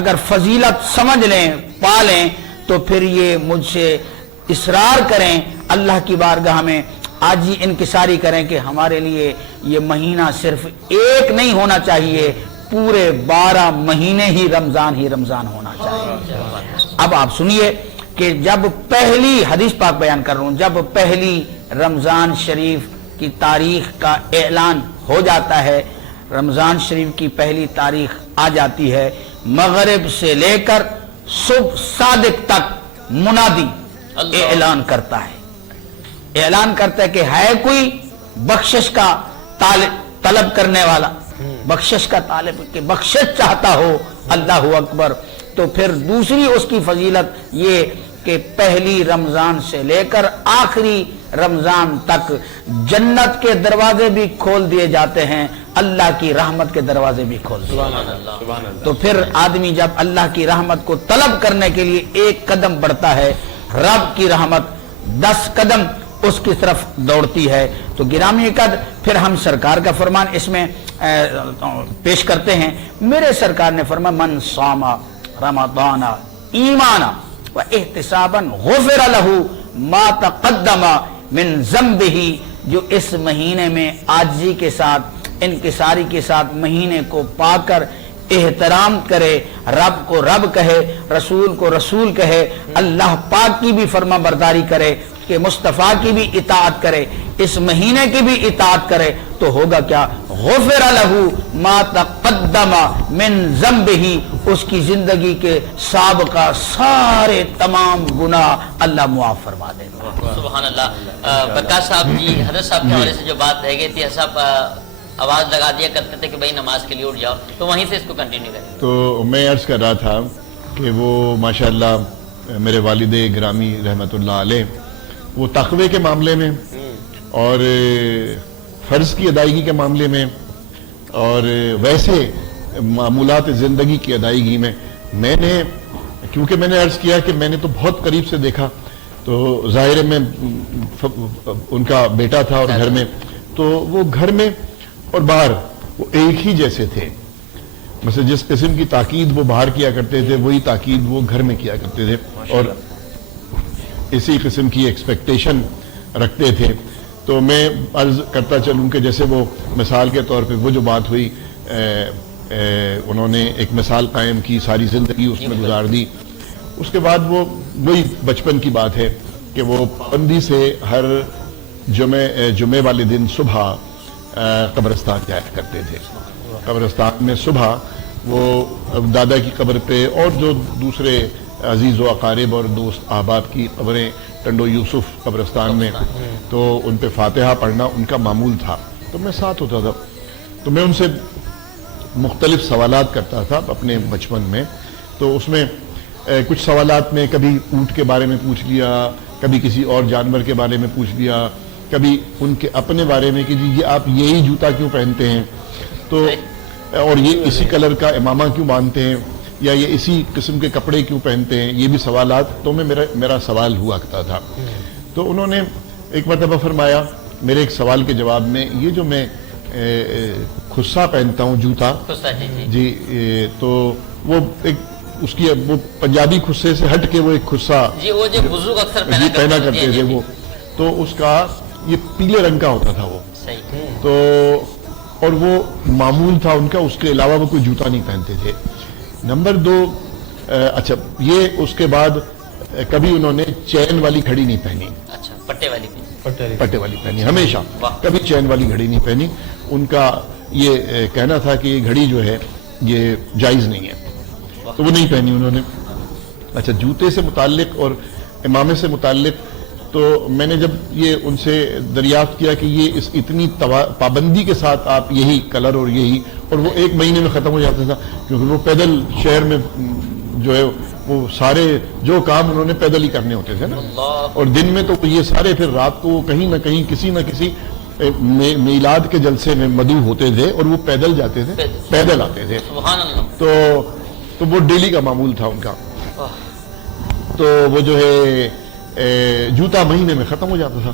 اگر فضیلت سمجھ لیں، پالیں، تو پھر یہ مجھ سے اصرار کریں، اللہ کی بارگاہ میں آج ہی انکساری کریں کہ ہمارے لیے یہ مہینہ صرف ایک نہیں ہونا چاہیے، پورے 12 مہینے ہی رمضان ہونا چاہیے۔ اب آپ سنیے کہ جب پہلی حدیث پاک بیان کر رہا ہوں، جب پہلی رمضان شریف کی تاریخ کا اعلان ہو جاتا ہے، رمضان شریف کی پہلی تاریخ آ جاتی ہے، مغرب سے لے کر صبح صادق تک منادی اعلان کرتا ہے کہ ہے کوئی بخشش کا طلب کرنے والا، بخشش کا طالب کہ بخشش چاہتا ہو، اللہ اکبر۔ تو پھر دوسری اس کی فضیلت یہ کہ پہلی رمضان سے لے کر آخری رمضان تک جنت کے دروازے بھی کھول دیے جاتے ہیں، اللہ کی رحمت کے دروازے بھی کھول دیے جاتے ہیں۔ تو پھر آدمی جب اللہ کی رحمت کو طلب کرنے کے لیے ایک قدم بڑھتا ہے، رب کی رحمت 10 قدم اس کی طرف دوڑتی ہے۔ تو گرامی قدر پھر ہم سرکار کا فرمان اس میں پیش کرتے ہیں۔ میرے سرکار نے فرمایا من صام رمضان ایمانا و احتسابا غفر له ما تقدم من ذنبه، جو اس مہینے میں عاجزی کے ساتھ، انکساری کے ساتھ مہینے کو پا کر احترام کرے، رب کو رب کہے، رسول کو رسول کہے، اللہ پاک کی بھی فرما برداری کرے، کہ مصطفیٰ کی بھی اطاعت کرے، اس مہینے کی بھی اطاعت کرے، تو ہوگا کیا؟ غفر لہ ما تقدم من ذنبہ، اس کی زندگی کے سابقہ سارے تمام گناہ اللہ معاف فرما دے گا۔ سبحان اللہ۔ برکات صاحب جی، حضرت صاحب کے حوالے سے جو بات رہ گئی تھی، صاحب آواز لگا دیا کرتے تھے کہ بھائی نماز کے لیے اٹھ جاؤ، تو وہیں سے اس کو کنٹینیو کریں۔ تو میں عرض کر رہا تھا کہ وہ ماشاءاللہ میرے والد گرامی رحمت اللہ علیہ، وہ تقوی کے معاملے میں اور فرض کی ادائیگی کے معاملے میں اور ویسے معمولات زندگی کی ادائیگی میں نے کیونکہ میں نے عرض کیا کہ میں نے تو بہت قریب سے دیکھا، تو ظاہر میں ان کا بیٹا تھا اور گھر میں، تو وہ گھر میں اور باہر وہ ایک ہی جیسے تھے۔ مثلا جس قسم کی تاکید وہ باہر کیا کرتے تھے، وہی تاکید وہ گھر میں کیا کرتے تھے، اور اسی قسم کی ایکسپیکٹیشن رکھتے تھے۔ تو میں عرض کرتا چلوں کہ جیسے وہ مثال کے طور پہ وہ جو بات ہوئی، انہوں نے ایک مثال قائم کی، ساری زندگی اس میں گزار دی، اس کے بعد وہ وہی بچپن کی بات ہے کہ وہ پابندی سے ہر جمعے والے دن صبح قبرستان جایا کرتے تھے۔ قبرستان میں صبح وہ دادا کی قبر پہ اور جو دوسرے عزیز و اقارب اور دوست احباب کی قبریں، ٹنڈو یوسف قبرستان میں، تو ان پہ فاتحہ پڑھنا ان کا معمول تھا، تو میں ساتھ ہوتا تھا، تو میں ان سے مختلف سوالات کرتا تھا اپنے بچپن میں۔ تو اس میں کچھ سوالات میں کبھی اونٹ کے بارے میں پوچھ لیا، کبھی کسی اور جانور کے بارے میں پوچھ لیا، کبھی ان کے اپنے بارے میں کہ جی یہ آپ یہی جوتا کیوں پہنتے ہیں، تو اور یہ اسی کلر کا امامہ کیوں باندھتے ہیں، یا یہ اسی قسم کے کپڑے کیوں پہنتے ہیں، یہ بھی سوالات تو میں میرا سوال ہوا کرتا تھا۔ تو انہوں نے ایک مرتبہ فرمایا میرے ایک سوال کے جواب میں، یہ جو میں خصہ پہنتا ہوں، جوتا جی، تو وہ ایک اس کی وہ پنجابی خصے سے ہٹ کے وہ ایک خصہ جی، وہ جو بزرگ اکثر پہنا کرتے تھے وہ، تو اس کا یہ پیلے رنگ کا ہوتا تھا وہ، تو اور وہ معمول تھا ان کا، اس کے علاوہ وہ کوئی جوتا نہیں پہنتے تھے۔ نمبر 2، اچھا یہ اس کے بعد کبھی انہوں نے چین والی گھڑی نہیں پہنی, اچھا, پٹے والی بھی. پٹے والی پہنی ہمیشہ, کبھی چین والی گھڑی نہیں پہنی. ان کا یہ کہنا تھا کہ یہ گھڑی جو ہے یہ جائز نہیں ہے, تو وہ نہیں پہنی انہوں نے. اچھا, جوتے سے متعلق اور امامے سے متعلق تو میں نے جب یہ ان سے دریافت کیا کہ یہ اس اتنی پابندی کے ساتھ آپ یہی کلر اور یہی, اور وہ 1 مہینے میں ختم ہو جاتا تھا, کیونکہ وہ پیدل شہر میں جو ہے وہ سارے جو کام انہوں نے پیدل ہی کرنے ہوتے تھے نا, اور دن میں تو یہ سارے پھر رات کو کہیں نہ کہیں کسی نہ کسی میلاد کے جلسے میں مدعو ہوتے تھے, اور وہ پیدل جاتے تھے, پیدل آتے تھے. سبحان اللہ. تو وہ ڈیلی کا معمول تھا ان کا. تو وہ جو ہے جوتا مہینے میں ختم ہو جاتا تھا,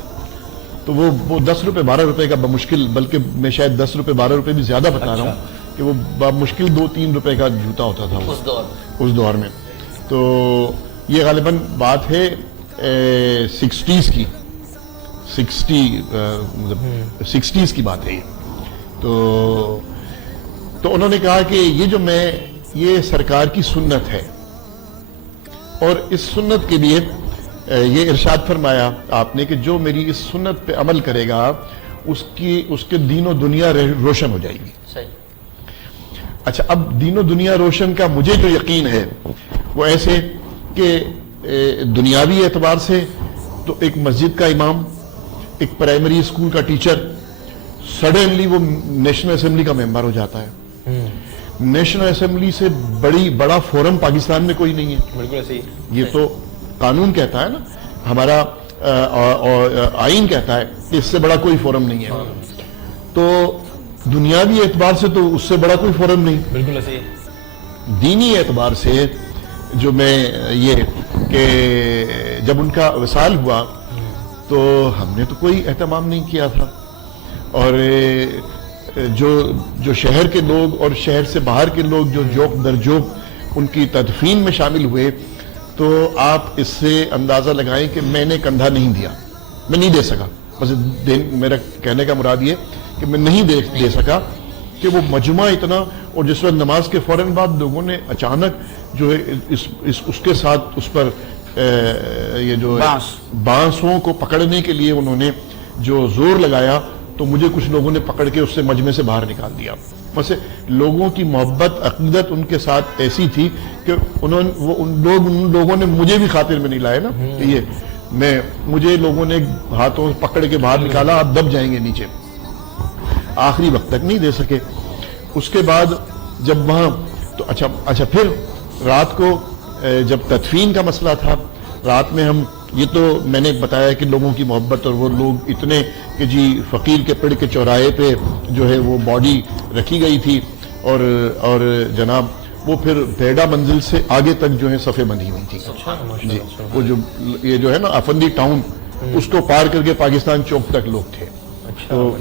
تو وہ 10 روپے 12 روپے کا بمشکل, بلکہ میں شاید 10 روپے 12 روپے بھی زیادہ بتا رہا ہوں, کہ وہ بمشکل 2-3 روپے کا جوتا ہوتا تھا اس دور میں. تو یہ غالباً بات ہے 60s کی, 60s کی بات ہے یہ. تو انہوں نے کہا کہ یہ سرکار کی سنت ہے, اور اس سنت کے لیے یہ ارشاد فرمایا آپ نے کہ جو میری اس سنت پہ عمل کرے گا اس کے دین و دنیا روشن ہو جائے گی. اچھا, اب دین و دنیا روشن کا مجھے جو یقین ہے وہ ایسے کہ دنیاوی اعتبار سے تو ایک مسجد کا امام, ایک پرائمری اسکول کا ٹیچر, سڈنلی وہ نیشنل اسمبلی کا ممبر ہو جاتا ہے. نیشنل اسمبلی سے بڑا فورم پاکستان میں کوئی نہیں ہے. بالکل صحیح. یہ تو قانون کہتا ہے نا, ہمارا آئین کہتا ہے کہ اس سے بڑا کوئی فورم نہیں ہے. تو دنیاوی اعتبار سے تو اس سے بڑا کوئی فورم نہیں. بالکل صحیح. دینی اعتبار سے جو میں یہ کہ جب ان کا وصال ہوا تو ہم نے تو کوئی اہتمام نہیں کیا تھا, اور جو شہر کے لوگ اور شہر سے باہر کے لوگ جو جوک در جوک ان کی تدفین میں شامل ہوئے, تو آپ اس سے اندازہ لگائیں کہ میں نے کندھا نہیں دیا, میں نہیں دے سکا. بس میرا کہنے کا مراد یہ کہ میں نہیں دے سکا کہ وہ مجمع اتنا, اور جس وقت نماز کے فوراً بعد لوگوں نے اچانک جو ہے اس کے ساتھ اس پر یہ جو بانسوں کو پکڑنے کے لیے انہوں نے جو زور لگایا, تو مجھے کچھ لوگوں نے پکڑ کے اس سے مجمع سے باہر نکال دیا. ویسے لوگوں کی محبت عقیدت ان کے ساتھ ایسی تھی کہ ان لوگوں نے مجھے بھی خاطر میں نہیں لائے نا, یہ مجھے لوگوں نے ہاتھوں پکڑ کے باہر نکالا, آپ دب جائیں گے نیچے. آخری وقت تک نہیں دے سکے. اس کے بعد جب وہاں تو اچھا پھر رات کو جب تدفین کا مسئلہ تھا, رات میں ہم یہ تو میں نے بتایا کہ لوگوں کی محبت, اور وہ لوگ اتنے کہ جی فقیر کے پیڑ کے چوراہے پہ جو ہے وہ باڈی رکھی گئی تھی, اور جناب وہ پھر بیڈا منزل سے آگے تک جو ہے صفیں بندھی ہوئی تھی. جی, وہ یہ جو ہے نا افندی ٹاؤن, اس کو پار کر کے پاکستان چوک تک لوگ تھے. تو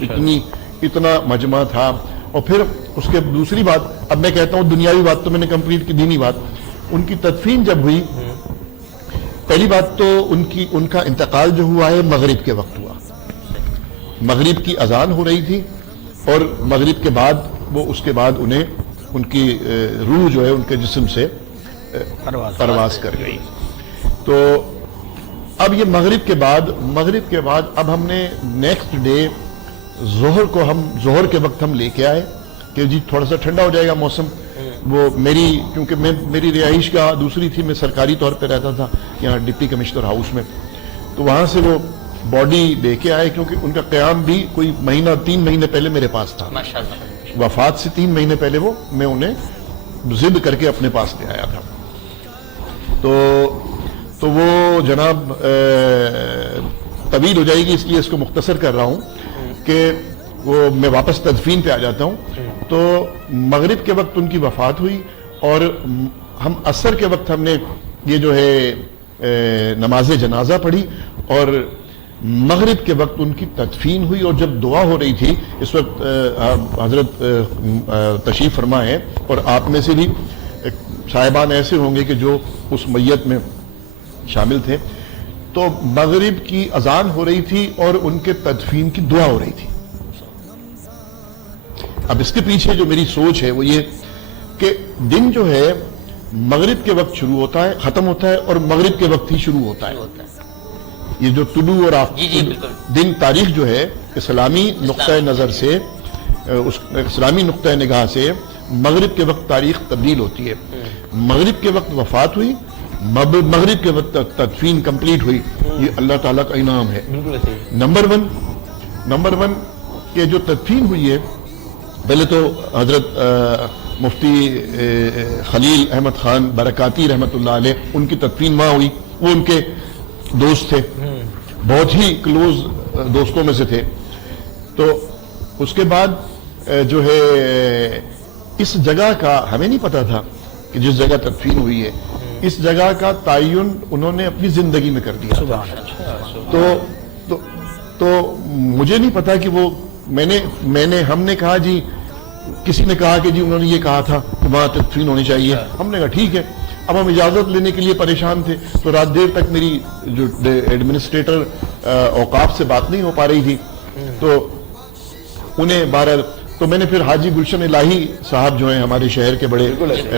اتنا مجمع تھا. اور پھر اس کے دوسری بات, اب میں کہتا ہوں دنیاوی بات تو میں نے کمپلیٹ کی, دینی بات, ان کی تدفین جب ہوئی, پہلی بات تو ان کا انتقال جو ہوا ہے مغرب کے وقت ہوا. مغرب کی اذان ہو رہی تھی, اور مغرب کے بعد وہ اس کے بعد ان کی روح جو ہے ان کے جسم سے پرواز کر گئی. تو اب یہ مغرب کے بعد اب ہم نے نیکسٹ ڈے ظہر کے وقت ہم لے کے آئے کہ جی تھوڑا سا ٹھنڈا ہو جائے گا موسم. وہ کیونکہ میری رہائش کا دوسری تھی, میں سرکاری طور پہ رہتا تھا یہاں ڈپٹی کمشنر ہاؤس میں, تو وہاں سے وہ باڈی لے کے آئے, کیونکہ ان کا قیام بھی کوئی 3 مہینے پہلے میرے پاس تھا. وفات سے 3 مہینے پہلے میں انہیں ضد کر کے اپنے پاس لے آیا تھا. تو وہ جناب طویل ہو جائے گی, اس لیے اس کو مختصر کر رہا ہوں کہ وہ میں واپس تدفین پہ آ جاتا ہوں. تو مغرب کے وقت ان کی وفات ہوئی, اور ہم عصر کے وقت ہم نے یہ جو ہے نماز جنازہ پڑھی, اور مغرب کے وقت ان کی تدفین ہوئی. اور جب دعا ہو رہی تھی, اس وقت حضرت تشریف فرما ہے, اور آپ میں سے بھی صاحبان ایسے ہوں گے کہ جو اس میت میں شامل تھے, تو مغرب کی اذان ہو رہی تھی اور ان کے تدفین کی دعا ہو رہی تھی. اب اس کے پیچھے جو میری سوچ ہے وہ یہ کہ دن جو ہے مغرب کے وقت شروع ہوتا ہے، ختم ہوتا ہے، اور مغرب کے وقت ہی شروع ہوتا ہے. یہ جو طلوع اور جی بالکل. دن تاریخ جو ہے اسلامی نقطۂ نظر سے، اسلامی نقطۂ نگاہ سے مغرب کے وقت تاریخ تبدیل ہوتی ہے. مغرب کے وقت وفات ہوئی، مغرب کے وقت تدفین کمپلیٹ ہوئی. یہ اللہ تعالیٰ کا انعام ہے. نمبر ون کہ جو تدفین ہوئی ہے، پہلے تو حضرت مفتی خلیل احمد خان برکاتی رحمت اللہ علیہ، ان کی تدفین وہاں ہوئی. وہ ان کے دوست تھے، بہت ہی کلوز دوستوں میں سے تھے. تو اس کے بعد جو ہے اس جگہ کا ہمیں نہیں پتا تھا کہ جس جگہ تدفین ہوئی ہے اس جگہ کا تعین انہوں نے اپنی زندگی میں کر دیا. تو مجھے نہیں پتا کہ وہ ہم نے کہا جی، کسی نے کہا کہ جی انہوں نے یہ کہا تھا کہ وہاں تدفین ہونی چاہیے. ہم نے کہا ٹھیک ہے. اب ہم اجازت لینے کے لیے پریشان تھے، تو رات دیر تک میری جو ایڈمنسٹریٹر اوقاف سے بات نہیں ہو پا رہی تھی. تو انہیں بہرحال تو میں نے پھر حاجی گلشن الہی صاحب جو ہیں ہمارے شہر کے بڑے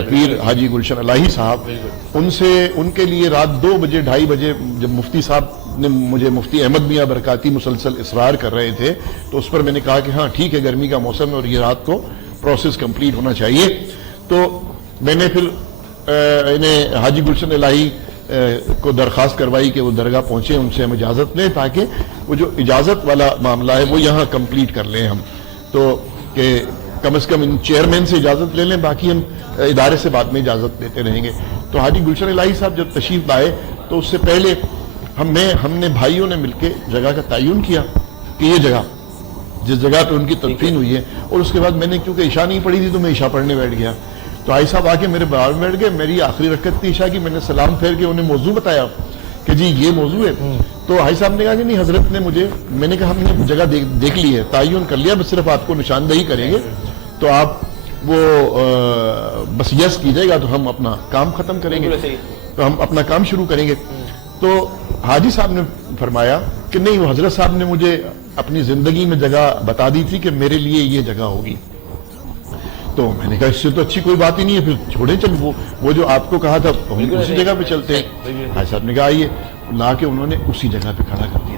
پیر حاجی گلشن الہی صاحب، ان کے لیے رات 2 بجے 2:30 بجے جب مفتی صاحب نے مجھے، مفتی احمد میاں برکاتی مسلسل اصرار کر رہے تھے، تو اس پر میں نے کہا کہ ہاں ٹھیک ہے، گرمی کا موسم ہے اور یہ رات کو پروسیس کمپلیٹ ہونا چاہیے. تو میں نے پھر انہیں حاجی گلشن الہی کو درخواست کروائی کہ وہ درگاہ پہنچے، ان سے ہم اجازت لیں تاکہ وہ جو اجازت والا معاملہ ہے وہ یہاں کمپلیٹ کر لیں ہم. تو کہ کم از کم ان چیئرمین سے اجازت لے لیں، باقی ہم ادارے سے بعد میں اجازت لیتے رہیں گے. تو حاجی گلشن الہی صاحب جب تشریف لائے تو اس سے پہلے ہم نے بھائیوں نے مل کے جگہ کا تعین کیا کہ یہ جگہ جس جگہ پہ ان کی تدفین ہوئی ہے. اور اس کے بعد میں نے کیونکہ عشاء نہیں پڑھی تھی تو میں عشاء پڑھنے بیٹھ گیا. تو آئی صاحب آ کے میرے بغل میں بیٹھ گئے. میری آخری رکعت تھی عشاء کی. میں نے سلام پھیر کے انہیں موضوع بتایا کہ جی یہ موضوع ہے. تو بھائی صاحب نے کہا کہ نہیں حضرت نے میں نے کہا ہم نے جگہ دیکھ لی ہے، تعین کر لیا، بس صرف آپ کو نشاندہی کریں گے، تو آپ وہ بس یس کیجئے گا تو ہم اپنا کام ختم کریں گے، تو ہم اپنا کام شروع کریں گے. تو حاجی صاحب نے فرمایا کہ نہیں، وہ حضرت صاحب نے مجھے اپنی زندگی میں جگہ بتا دی تھی کہ میرے لیے یہ جگہ ہوگی. تو میں نے کہا اس سے تو اچھی کوئی بات ہی نہیں ہے، پھر چھوڑیں چل وہ جو آپ کو کہا تھا ہم اسی جگہ پہ چلتے ہیں. حاجی صاحب نے کہا آئیے، لا کے انہوں نے اسی جگہ پہ کھڑا کر دیا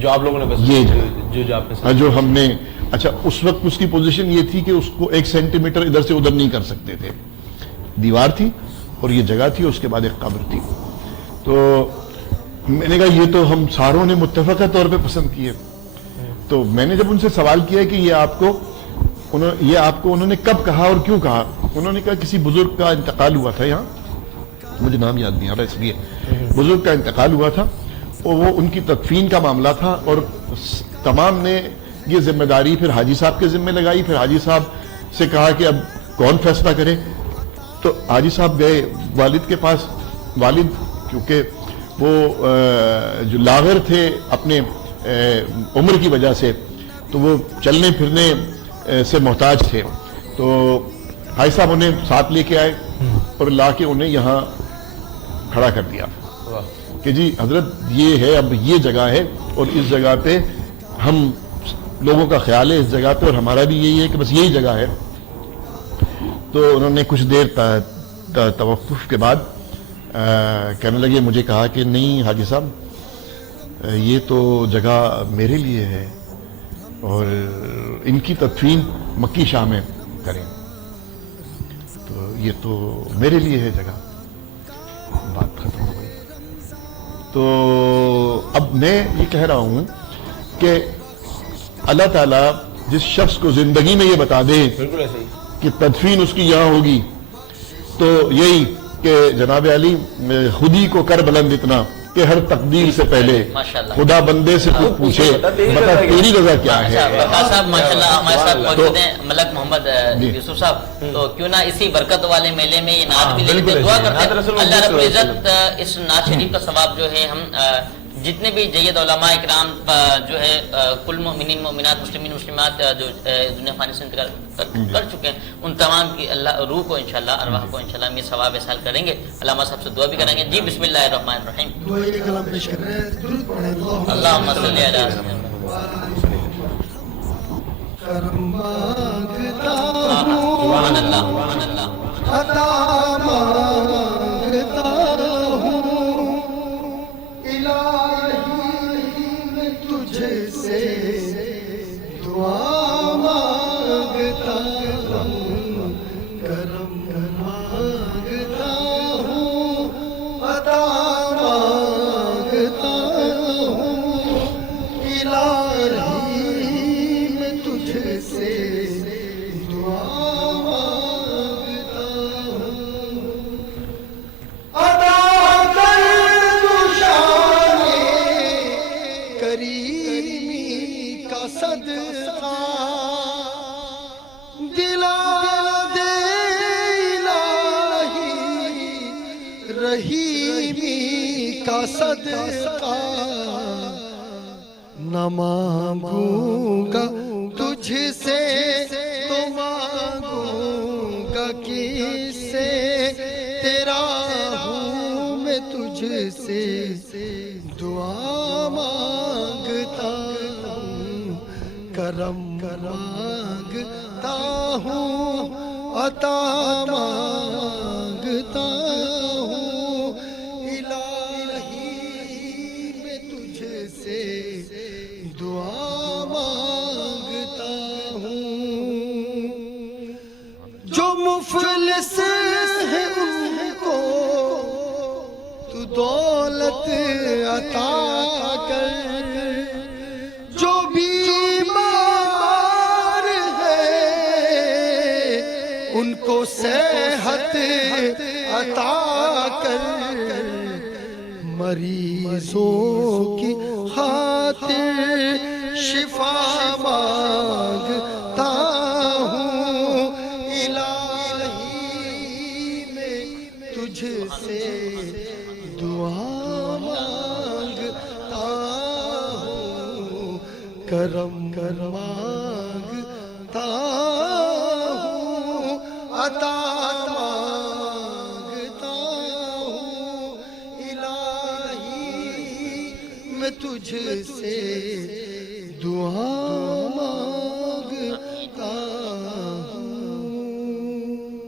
جو آپ لوگوں نے بس یہ جو ہم نے. اچھا اس وقت اس کی پوزیشن یہ تھی کہ اس کو 1 سینٹی میٹر ادھر سے ادھر نہیں کر سکتے تھے. دیوار تھی اور یہ جگہ تھی، اس کے بعد ایک قبر تھی. تو میں نے کہا یہ تو ہم ساروں نے متفقہ طور پہ پسند کیے. تو میں نے جب ان سے سوال کیا کہ یہ آپ کو انہوں نے کب کہا اور کیوں کہا، انہوں نے کہا کسی بزرگ کا انتقال ہوا تھا یہاں، مجھے نام یاد نہیں آ رہا اس لیے، بزرگ کا انتقال ہوا تھا اور وہ ان کی تدفین کا معاملہ تھا، اور تمام نے یہ ذمہ داری پھر حاجی صاحب کے ذمہ لگائی. پھر حاجی صاحب سے کہا کہ اب کون فیصلہ کرے. تو حاجی صاحب گئے والد کے پاس. والد کیونکہ وہ جو لاغر تھے اپنے عمر کی وجہ سے، تو وہ چلنے پھرنے سے محتاج تھے. تو بھائی صاحب انہیں ساتھ لے کے آئے اور لا کے انہیں یہاں کھڑا کر دیا کہ جی حضرت یہ ہے، اب یہ جگہ ہے اور اس جگہ پہ ہم لوگوں کا خیال ہے اس جگہ پہ، اور ہمارا بھی یہی ہے کہ بس یہی جگہ ہے. تو انہوں نے کچھ دیر توقف کے بعد کہنے لگے، مجھے کہا کہ نہیں حاجی صاحب یہ تو جگہ میرے لیے ہے اور ان کی تدفین مکی شاہ میں کریں، تو یہ تو میرے لیے ہے جگہ. بات ختم ہو گئی. تو اب میں یہ کہہ رہا ہوں کہ اللہ تعالیٰ جس شخص کو زندگی میں یہ بتا دے کہ تدفین اس کی یہاں ہوگی، تو یہی کہ جناب علی خود ہی کو کر بلند اتنا کہ ہر تقدیر سے پہلے خدا بندے سے کچھ پوچھے بتا تیری رضا کیا ہے. صاحب ماشاءاللہ ہمارے ساتھ موجود ہیں ملک محمد یوسف صاحب، تو کیوں نہ اسی برکت والے میلے میں یہ نعت بھی لے کے دعا کرتے ہیں اللہ رب العزت اس نعت شریف کا ثواب جو ہے ہم جتنے بھی جید علماء اکرام جو ہے کل مومنین مومنات مسلمین مسلمات جو دنیا فانی سے انتقال کر چکے ہیں، ان تمام کی اللہ روح کو انشاءاللہ ارواح کو انشاءاللہ ہم یہ ثواب احصال کریں گے. علامہ صاحب سے دعا بھی کریں گے. جی بسم اللہ الرحمن الرحیم. دعائے کے کلام پیش کر رہے ہیں. درود پڑھیں. اللہم صلی علی کرم مانگتا سبحان اللہ سبحان اللہ. عطا مانگتا ہوں الہی میں تجھ سے دعا مانگتا ہوں کرم مانگتا ہوں عطا مانگتا ہوں الہی میں تجھ سے دعا مانگتا ہوں عطا کر تو شان کریمی کا صدقہ دلا دے الہی رحیمی کا صدقہ نہ مانگوں گا تجھ سے تو مانگوں گا کس سے تیرا ہوں میں تجھ سے دعا مانگتا ہوں کرم مانگتا ہوں عطا مانگتا ہوں الہی میں تجھ سے دعا مانگتا ہوں جو مفلس ہے ان کو تو دولت عطا کر جو بیمار ہے ان کو صحت عطا کر مریضوں کی خاطر شفا مانگتا ہوں الہی میں تجھ سے دعا مانگتا ہوں کرم مانگتا ہوں عطا مانگتا ہوں الہی میں تجھ سے دعا مانگتا ہوں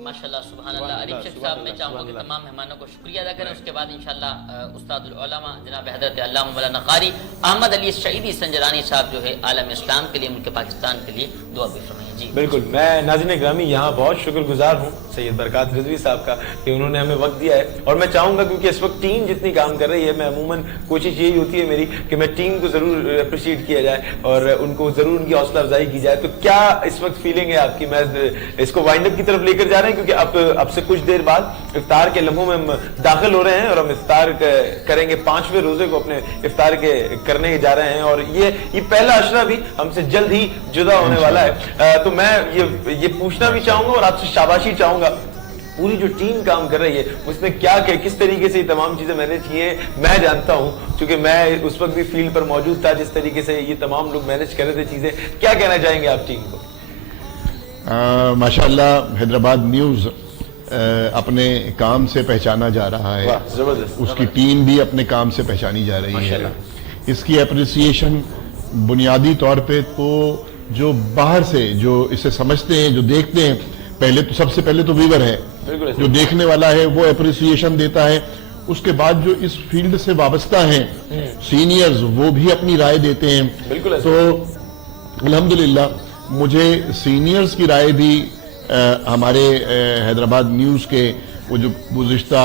ماشاءاللہ سبحان اللہ. عریف شیخ صاحب میں چاہوں گا کہ تمام مہمانوں کو شکریہ ادا کریں. اس کے بعد انشاءاللہ استاد العلماء جناب حضرت علامہ مولانا قاری احمد علی شہیدی سنجرانی صاحب جو ہے عالم اسلام کے لیے، ملک پاکستان کے لیے دعا بھی فرمائیں. جی بالکل. میں ناظرین گرامی یہاں بہت شکر گزار ہوں سید برکات رضوی صاحب کا کہ انہوں نے ہمیں وقت دیا ہے. اور میں چاہوں گا کیونکہ اس وقت ٹیم جتنی کام کر رہی ہے، میں عموماً کوشش یہی ہوتی ہے میری کہ میں ٹیم کو ضرور اپریشیٹ کیا جائے اور ان کو ضرور ان کی حوصلہ افزائی کی جائے. تو کیا اس وقت فیلنگ ہے آپ کی؟ میں اس کو وائنڈ اپ کی طرف لے کر جا رہے ہیں کیونکہ اب سے کچھ دیر بعد افطار کے لمحوں میں ہم داخل ہو رہے ہیں اور ہم افطار کریں گے. 5ویں روزے کو اپنے افطار کے کرنے جا رہے ہیں اور یہ پہلا عشرہ بھی ہم سے جلد ہی جدا ہونے والا ہے. تو میں یہ پوچھنا بھی چاہوں گا اور آپ سے شاباشی چاہوں گا، پوری جو ٹیم کام کر رہی ہے اس میں کیا کس طریقے سے یہ تمام چیزیں مینیج کی ہیں میں جانتا ہوں کیونکہ میں اس وقت بھی فیلڈ پر موجود تھا. جس طریقے سے یہ تمام لوگ مینیج کر رہے تھے چیزیں، کیا کہنا چاہیں گے آپ ٹیم کو؟ ماشاءاللہ حیدرآباد نیوز اپنے کام سے پہچانا جا رہا ہے. زبردست. اس کی ٹیم بھی اپنے کام سے پہچانی جا رہی ہے. اس کی اپریسیشن بنیادی طور پہ تو جو باہر سے جو اسے سمجھتے ہیں، جو دیکھتے ہیں، سب سے پہلے تو ویور ہے جو دیکھنے والا ہے، وہ اپریسیشن دیتا ہے. اس کے بعد جو اس فیلڈ سے وابستہ ہیں سینئرز، وہ بھی اپنی رائے دیتے ہیں. تو الحمدللہ مجھے سینئرز کی رائے بھی ہمارے حیدرآباد نیوز کے وہ جو گزشتہ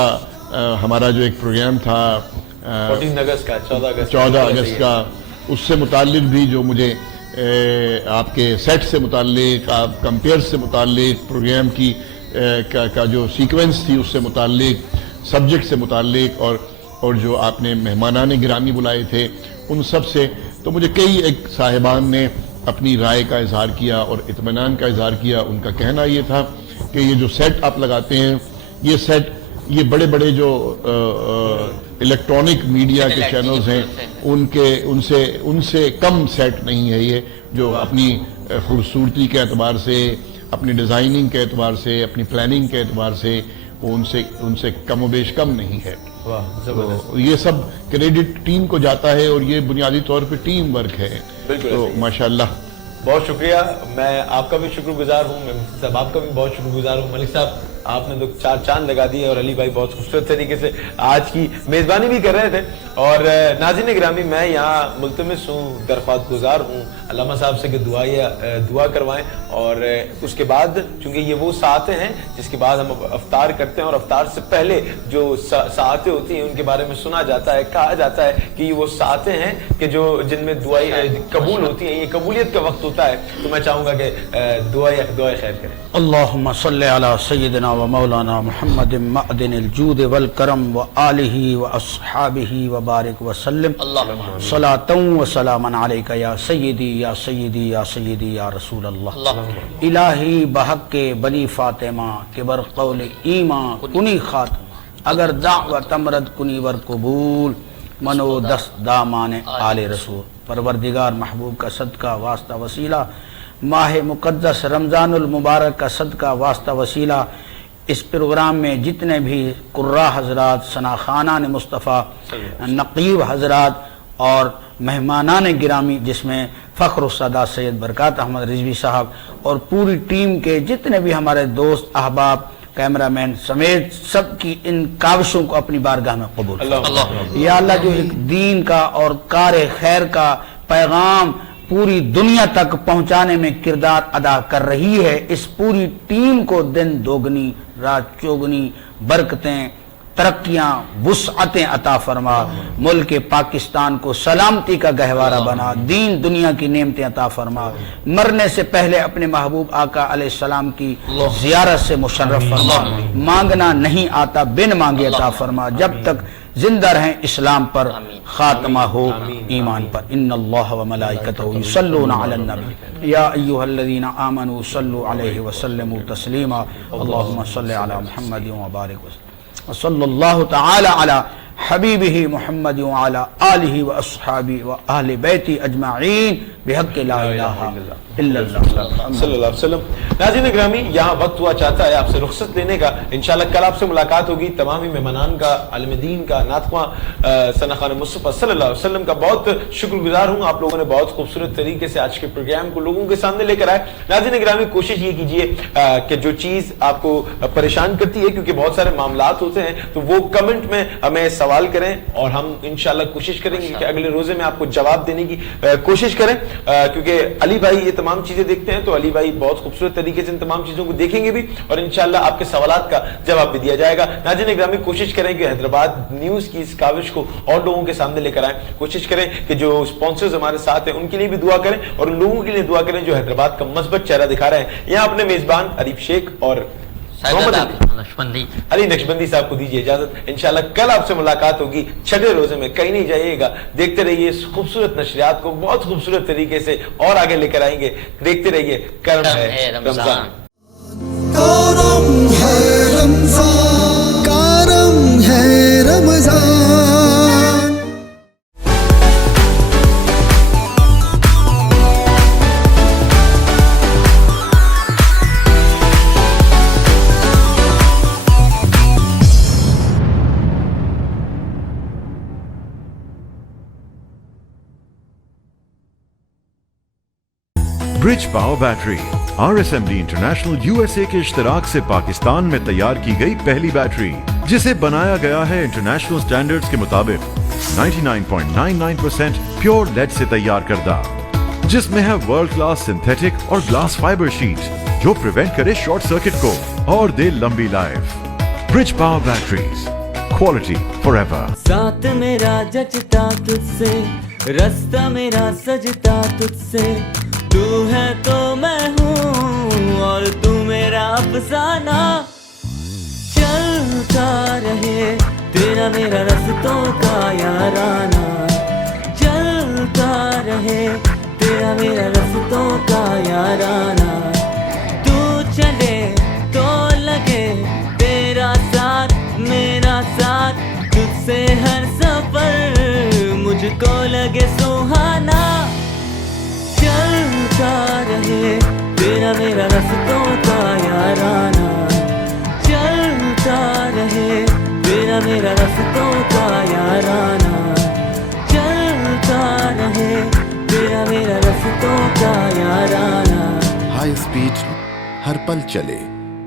ہمارا جو ایک پروگرام تھا 14 اگست کا، اس سے متعلق بھی جو مجھے آپ کے سیٹ سے متعلق، آپ کمپیئر سے متعلق، پروگرام کی کا جو سیکوینس تھی اس سے متعلق، سبجیکٹ سے متعلق، اور جو آپ نے مہمانان گرامی بلائے تھے ان سب سے، تو مجھے کئی ایک صاحبان نے اپنی رائے کا اظہار کیا اور اطمینان کا اظہار کیا. ان کا کہنا یہ تھا کہ یہ جو سیٹ آپ لگاتے ہیں، یہ سیٹ یہ بڑے بڑے جو الیکٹرانک میڈیا کے چینلز ہیں ان سے کم سیٹ نہیں ہے یہ، جو اپنی خوبصورتی کے اعتبار سے، اپنی ڈیزائننگ کے اعتبار سے، اپنی پلاننگ کے اعتبار سے وہ ان سے کم و بیش کم نہیں ہے. تو یہ سب کریڈٹ ٹیم کو جاتا ہے اور یہ بنیادی طور پہ ٹیم ورک ہے. تو ماشاءاللہ بہت شکریہ. میں آپ کا بھی شکر گزار ہوں، میں صاحب آپ کا بھی بہت شکر گزار ہوں. ملک صاحب آپ نے تو چار چاند لگا دیے اور علی بھائی بہت خوبصورت طریقے سے آج کی میزبانی بھی کر رہے تھے. اور ناظرین گرامی میں یہاں ملتمس ہوں, درخواست گزار ہوں علامہ صاحب سے کہ دعا کروائیں, اور اس کے بعد چونکہ یہ وہ ساعتیں ہیں جس کے بعد ہم افطار کرتے ہیں, اور افطار سے پہلے جو ساعتیں ہوتی ہیں ان کے بارے میں سنا جاتا ہے, کہا جاتا ہے کہ یہ وہ ساعتیں ہیں کہ جو جن میں دعائیں قبول ہوتی ہیں, یہ قبولیت کا وقت ہوتا ہے. تو میں چاہوں گا کہ دعائیں خیر کریں. اللہم صلی علی سیدنا و مولانا محمد معدن الجود والکرم و آلہ و اصحابہ و بارک وسلم. صلاۃ و سلاما علیک یا سیدی یا سیدی یا سیدی یا رسول اللہ. الہی بحق کے بنی فاطمہ کے بر قول ایمان کنی خاتمہ, اگر دعوت امرد کنی ور قبول, منو دست دامان آل رسول. پروردگار محبوب کا صدقہ واسطہ وسیلہ, ماہ مقدس رمضان المبارک کا صدقہ واسطہ وسیلہ, اس پروگرام میں جتنے بھی قراء حضرات, ثناخانان مصطفیٰ, نقیب حضرات اور مہمانان گرامی جس میں فخر السادات سید برکات احمد رضوی صاحب اور پوری ٹیم کے جتنے بھی ہمارے دوست احباب, کیمرہ مین سمیت سب کی ان کاوشوں کو اپنی بارگاہ میں قبول فرما. یا اللہ جو ایک دین کا اور کار خیر کا پیغام پوری دنیا تک پہنچانے میں کردار ادا کر رہی ہے, اس پوری ٹیم کو دن دوگنی رات چوگنی برکتیں, ترقیاں, وسعتیں عطا فرما. ملک پاکستان کو سلامتی کا گہوارہ بنا, دین دنیا کی نعمتیں عطا فرما. مرنے سے پہلے اپنے محبوب آقا علیہ السلام کی زیارت سے مشرف فرما. مانگنا نہیں آتا, بن مانگے عطا فرما. جب تک زندہ رہیں اسلام پر, خاتمہ ہو ایمان پر. ان اللہ و ملائکتہ یصلون علی النبی یا ایھا الذین آمنوا صلوا علیہ وسلموا تسلیما. اللہم صلی علی محمد و بارک وسلم. صلی اللہ تعالی علی حبیبہ محمد وعلی آلہ و اصحابہ و اہل بیتہ اجمعین بحق لا الہ الا اللہ صلی اللہ علیہ وسلم. ناظرین گرامی یہاں وقت ہوا چاہتا ہے آپ سے رخصت لینے کا. انشاءاللہ کل آپ سے ملاقات ہوگی. تمام ہی مہمانان کا, عالم دین کا, نعت خواں ثناخان مصطفیٰ صلی اللہ علیہ وسلم کا بہت شکر گزار ہوں. آپ لوگوں نے بہت خوبصورت طریقے سے آج کے پروگرام کو لوگوں کے سامنے لے کر آئے. ناظرین گرامی کوشش یہ کیجئے کہ جو چیز آپ کو پریشان کرتی ہے, کیونکہ بہت سارے معاملات ہوتے ہیں, تو وہ کمنٹ میں ہمیں سوال کریں اور ہم انشاءاللہ کوشش کریں گے کہ اگلے روزے میں آپ کو جواب دینے کی کوشش کریں. کیونکہ علی بھائی یہ تمام چیزیں دیکھتے ہیں, تو علی بھائی بہت خوبصورت طریقے سے ان تمام چیزوں کو دیکھیں گے بھی, اور انشاءاللہ آپ کے سوالات کا جواب بھی دیا جائے گا. ناظرین گرامی کوشش کریں کہ حیدرآباد نیوز کی اس کاوش کو اور لوگوں کے سامنے لے کر آئیں. کوشش کریں کہ جو اسپانسرز ہمارے ساتھ ہیں ان کے لیے بھی دعا کریں, اور ان لوگوں کے لیے دعا کریں جو حیدرآباد کا مثبت چہرہ دکھا رہے ہیں. یہاں اپنے میزبان عریف شیخ اور علی نقشبندی صاحب کو دیجیے اجازت. انشاءاللہ کل آپ سے ملاقات ہوگی چھٹے روزے میں. کہیں نہیں جائیے گا, دیکھتے رہیے اس خوبصورت نشریات کو بہت خوبصورت طریقے سے اور آگے لے کر آئیں گے. دیکھتے رہیے کرم ہے رمضان. کرم ہے رمضان, کرم ہے رمضان. برج power battery RSMD international USA کے اشتراک سے پاکستان میں تیار کی گئی پہلی بیٹری, جسے بنایا گیا ہے انٹرنیشنل سٹینڈرڈز کے مطابق 99.99% پیور لیڈ سے تیار کردہ, جس میں ہے ورلڈ کلاس سنتھیٹک اور گلاس فائبر شیٹ جو پریونٹ کرے شارٹ سرکٹ کو اور دے لمبی life. Bridge power batteries, quality for ever. ساتھ میرا جچتا تجھ سے, رستہ میرا سجتا تجھ سے, تو ہے تو میں ہوں اور تو میرا افسانہ. چلتا رہے تیرا میرا رستوں کا یارانہ, چلتا رہے تیرا میرا رستوں کا یارانہ. تو چلے تو لگے تیرا ساتھ میرا ساتھ, تجھ سے ہر سفر مجھ کو لگے سہانا. چلتا رہے تیرا میرا رستوں کا یارانہ, چلتا رہے تیرا میرا رستوں کا یارانہ, چلتا رہے تیرا میرا رستوں کا یارانہ. ہائی اسپیڈ ہر پل چلے,